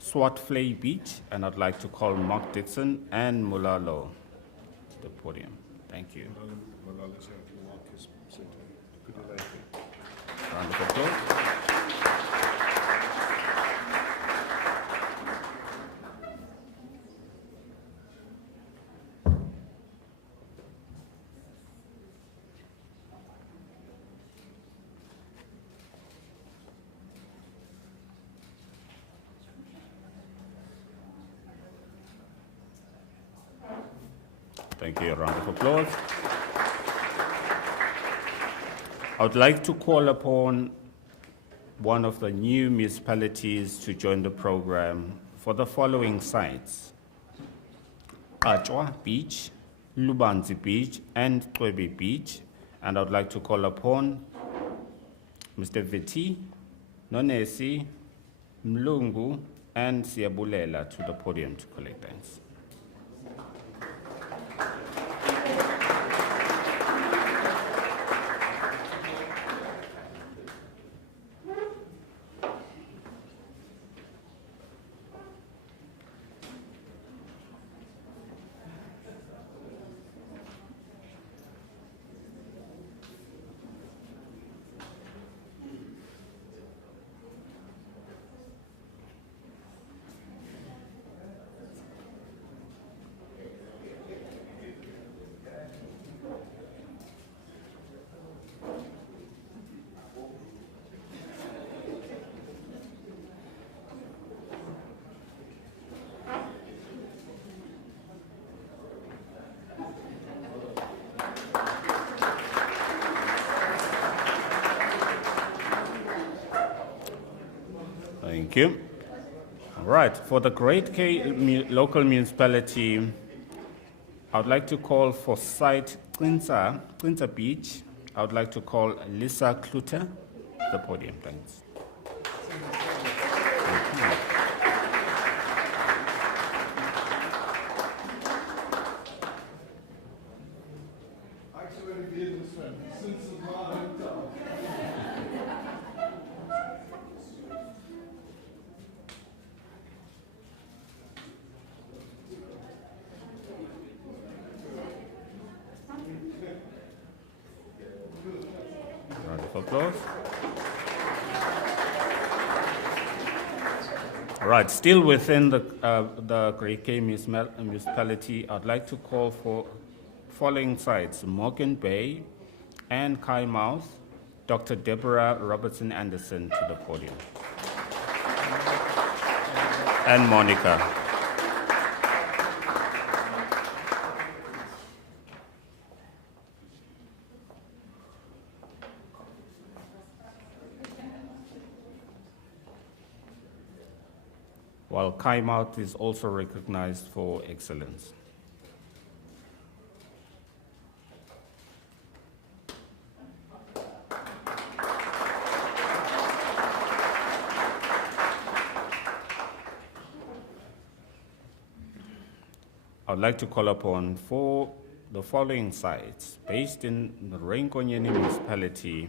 Swartflay Beach, and I'd like to call Mark Dixon and Mulalo to the podium. Thank you. Round of applause. Thank you. A round of applause. I would like to call upon one of the new municipalities to join the program for the following sites. Achwa Beach, Lubanzi Beach, and Twebe Beach. And I would like to call upon Mr. Viti, Nonesi, Mlungu, and Siabulela to the podium to collect thanks. Thank you. All right, for the Great K local municipality, I would like to call for site Quinta Beach. I would like to call Lisa Kluter to the podium, thanks. Round of applause. All right, still within the Great K municipality, I'd like to call for following sites: Morgan Bay and Kymouth. Dr. Deborah Robertson Anderson to the podium. And Monica. While Kymouth is also recognized for excellence. I'd like to call upon for the following sites based in the Renkonyeni municipality: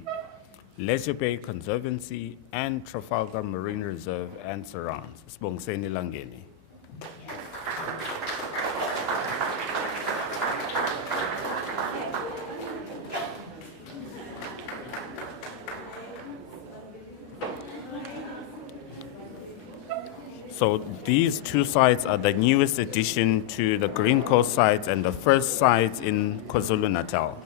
Leisure Bay Conservancy and Trafalgar Marine Reserve and surrounds. Sibongiseni Langeni. So these two sites are the newest addition to the Green Coast sites and the first sites in KwaZulu-Natal.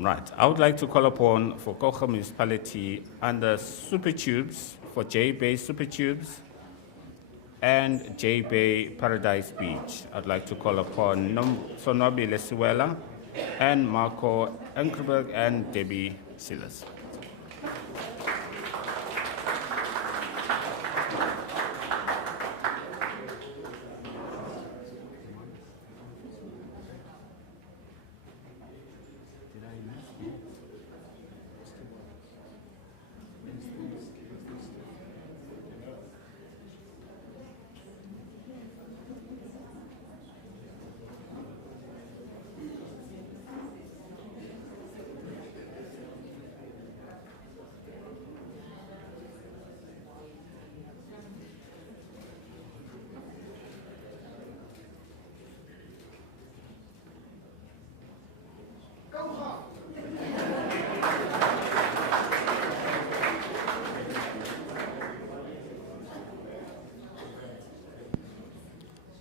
Right, I would like to call upon for Kocha municipality under Super Tubes for J Bay Super Tubes and J Bay Paradise Beach. I'd like to call upon Sonobi Lesiwela and Marco Enkerberg and Debbie Silas.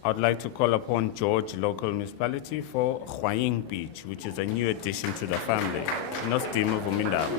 I'd like to call upon George Local Municipality for Hwaing Beach, which is a new addition to the family. Nosdimo Vumindaba.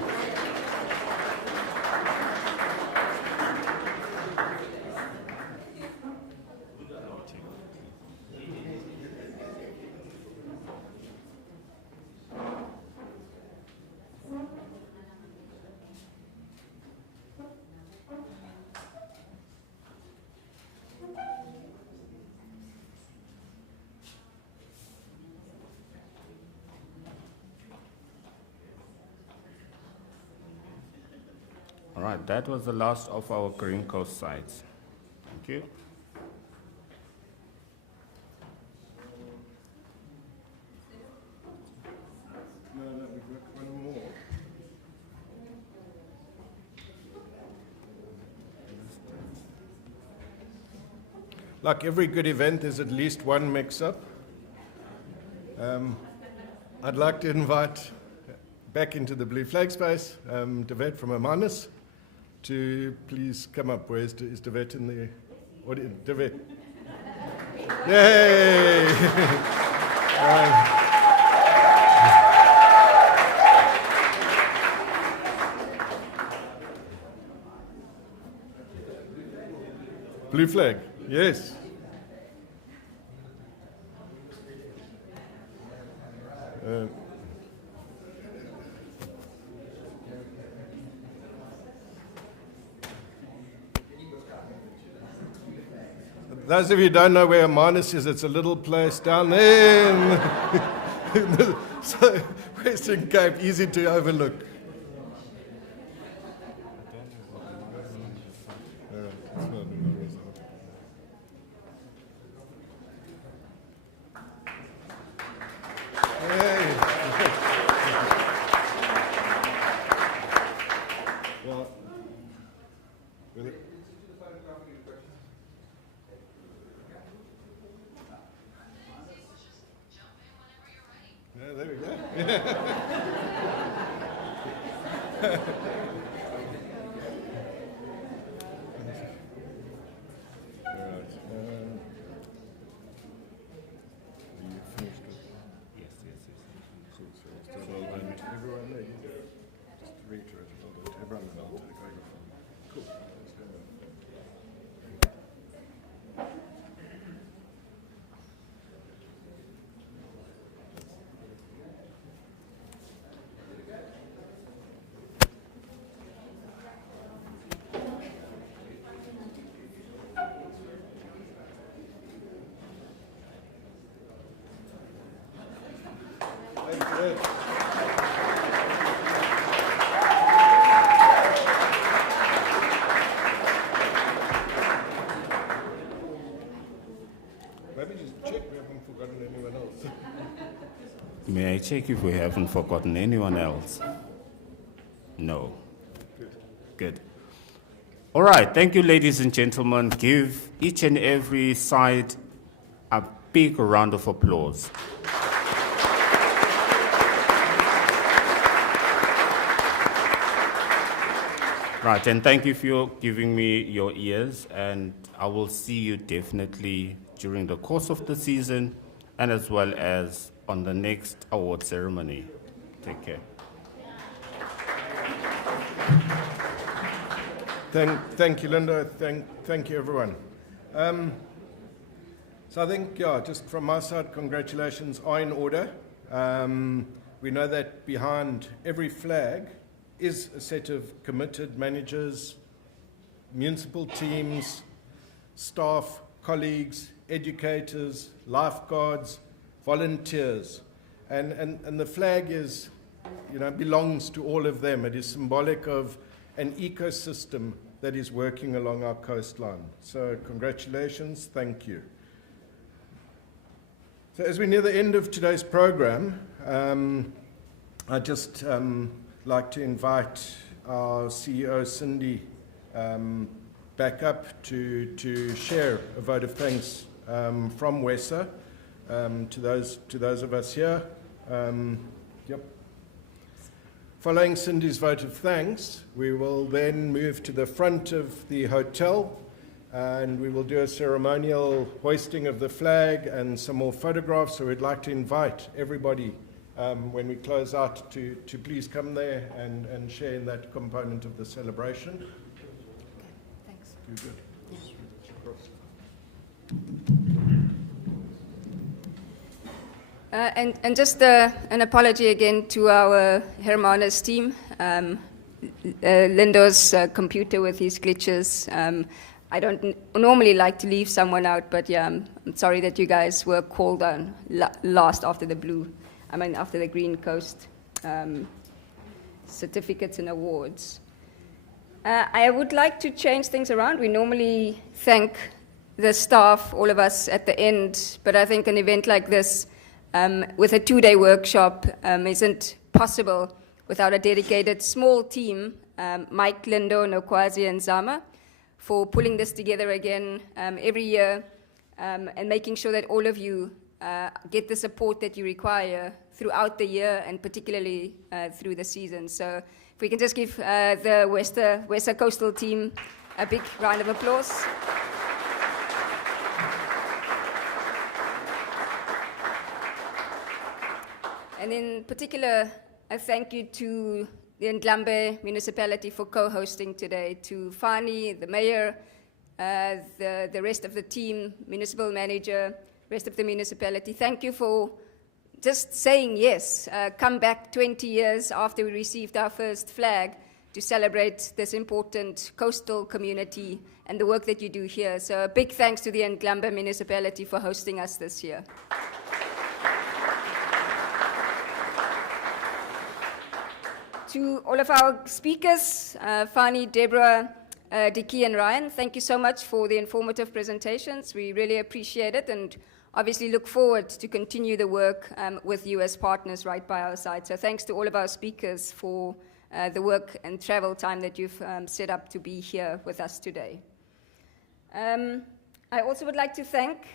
All right, that was the last of our Green Coast sites. Thank you. No, we've got one more. Like every good event, there's at least one mix-up. I'd like to invite back into the blue flag space, Devet from Hermanus, to please come up. Where is Devet in the audience? Devet. Yay! Blue flag, yes. Those of you who don't know where Hermanus is, it's a little place down there in the Western Cape, easy to overlook. Yeah, there we go. All right. You finished it? Yes. Cool. So well done to everyone there. Just to reiterate, well done to everyone, and I'll take over from you. Cool. Let's go. Thank you. Maybe just check we haven't forgotten anyone else. May I check if we haven't forgotten anyone else? No. Good. All right, thank you, ladies and gentlemen. Give each and every side a big round of applause. Right, and thank you for giving me your ears, and I will see you definitely during the course of the season and as well as on the next award ceremony. Take care. Thank you, Linda. Thank you, everyone. So I think, just from my side, congratulations are in order. We know that behind every flag is a set of committed managers, municipal teams, staff, colleagues, educators, lifeguards, volunteers. And the flag is, belongs to all of them. It is symbolic of an ecosystem that is working along our coastline. So congratulations, thank you. So as we near the end of today's program, I'd just like to invite our CEO, Cindy, back up to share a vote of thanks from WESSA to those of us here. Following Cindy's vote of thanks, we will then move to the front of the hotel and we will do a ceremonial hoisting of the flag and some more photographs. So we'd like to invite everybody when we close out to please come there and share in that component of the celebration. Okay, thanks. You're good. And just an apology again to our Hermanus team. Lindo's computer with his glitches. I don't normally like to leave someone out, but yeah, I'm sorry that you guys were called on last after the Green Coast certificates and awards. I would like to change things around. We normally thank the staff, all of us, at the end, but I think an event like this, with a 2-day workshop, isn't possible without a dedicated small team, Mike, Lindo, Nokwazi, and Zama, for pulling this together again every year and making sure that all of you get the support that you require throughout the year and particularly through the season. So if we can just give the WESSA Coastal team a big round of applause. And in particular, a thank you to the Ndlambe municipality for co-hosting today, to Fani, the mayor, the rest of the team, municipal manager, rest of the municipality. Thank you for just saying yes. Come back 20 years after we received our first flag to celebrate this important coastal community and the work that you do here. So a big thanks to the Ndlambe municipality for hosting us this year. To all of our speakers, Fani, Deborah, Dickie, and Ryan, thank you so much for the informative presentations. We really appreciate it and obviously look forward to continue the work with you as partners right by our side. So thanks to all of our speakers for the work and travel time that you've set up to be here with us today. I also would like to thank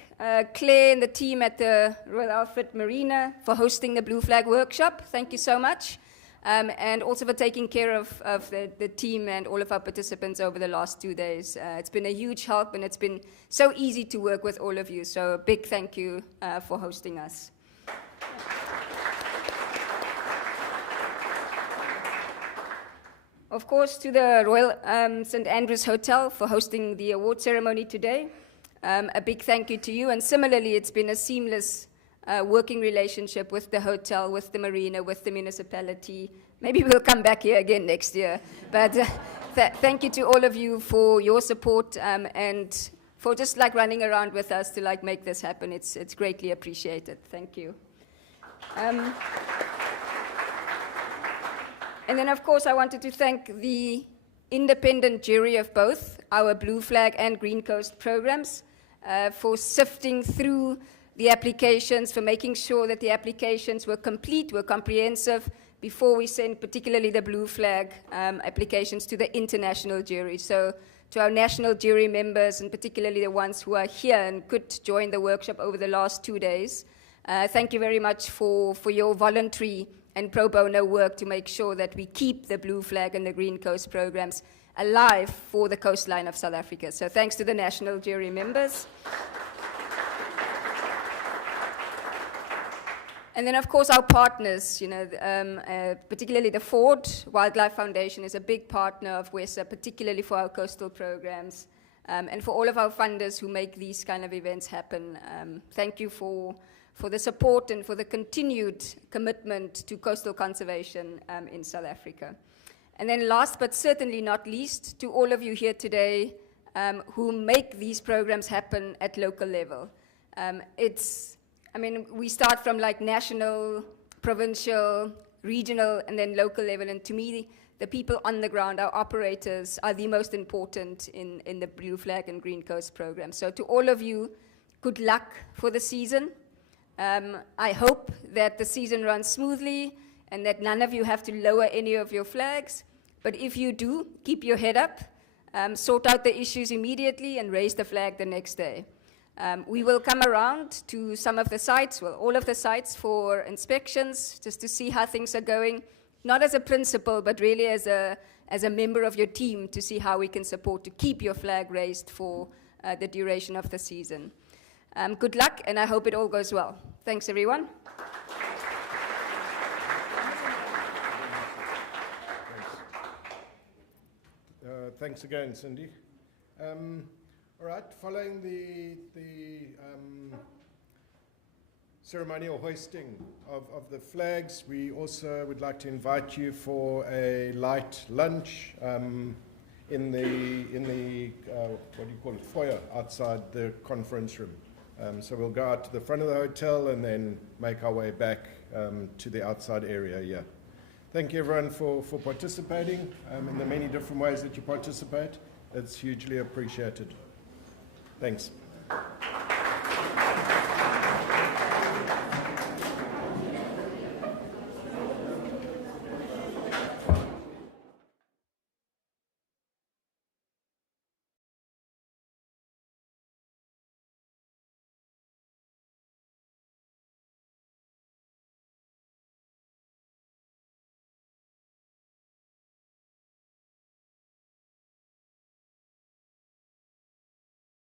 Claire and the team at the Royal Alfred Marina for hosting the Blue Flag Workshop. Thank you so much. And also for taking care of the team and all of our participants over the last 2 days. It's been a huge help, and it's been so easy to work with all of you. So a big thank you for hosting us. Of course, to the Royal St. Andrews Hotel for hosting the award ceremony today. A big thank you to you. And similarly, it's been a seamless working relationship with the hotel, with the marina, with the municipality. Maybe we'll come back here again next year. But thank you to all of you for your support and for just like running around with us to like make this happen. It's greatly appreciated. Thank you. And then, of course, I wanted to thank the independent jury of both our Blue Flag and Green Coast programs for sifting through the applications, for making sure that the applications were complete, were comprehensive, before we sent particularly the Blue Flag applications to the international jury. So to our national jury members, and particularly the ones who are here and could join the workshop over the last 2 days, thank you very much for your voluntary and pro bono work to make sure that we keep the Blue Flag and the Green Coast programs alive for the coastline of South Africa. So thanks to the national jury members. And then, of course, our partners, you know, particularly the Ford Wildlife Foundation is a big partner of WESSA, particularly for our coastal programs, and for all of our funders who make these kind of events happen. Thank you for the support and for the continued commitment to coastal conservation in South Africa. And then last but certainly not least, to all of you here today who make these programs happen at local level. I mean, we start from like national, provincial, regional, and then local level. And to me, the people on the ground, our operators, are the most important in the Blue Flag and Green Coast program. So to all of you, good luck for the season. I hope that the season runs smoothly and that none of you have to lower any of your flags. But if you do, keep your head up, sort out the issues immediately, and raise the flag the next day. We will come around to some of the sites, well, all of the sites for inspections, just to see how things are going, not as a principal, but really as a member of your team, to see how we can support to keep your flag raised for the duration of the season. Good luck, and I hope it all goes well. Thanks, everyone. Thanks again, Cindy. All right, following the ceremonial hoisting of the flags, we also would like to invite you for a light lunch in the what do you call it, foyer outside the conference room. So we'll go out to the front of the hotel and then make our way back to the outside area here. thank you everyone for participating in the many different ways that you participate. It's hugely appreciated. Thanks.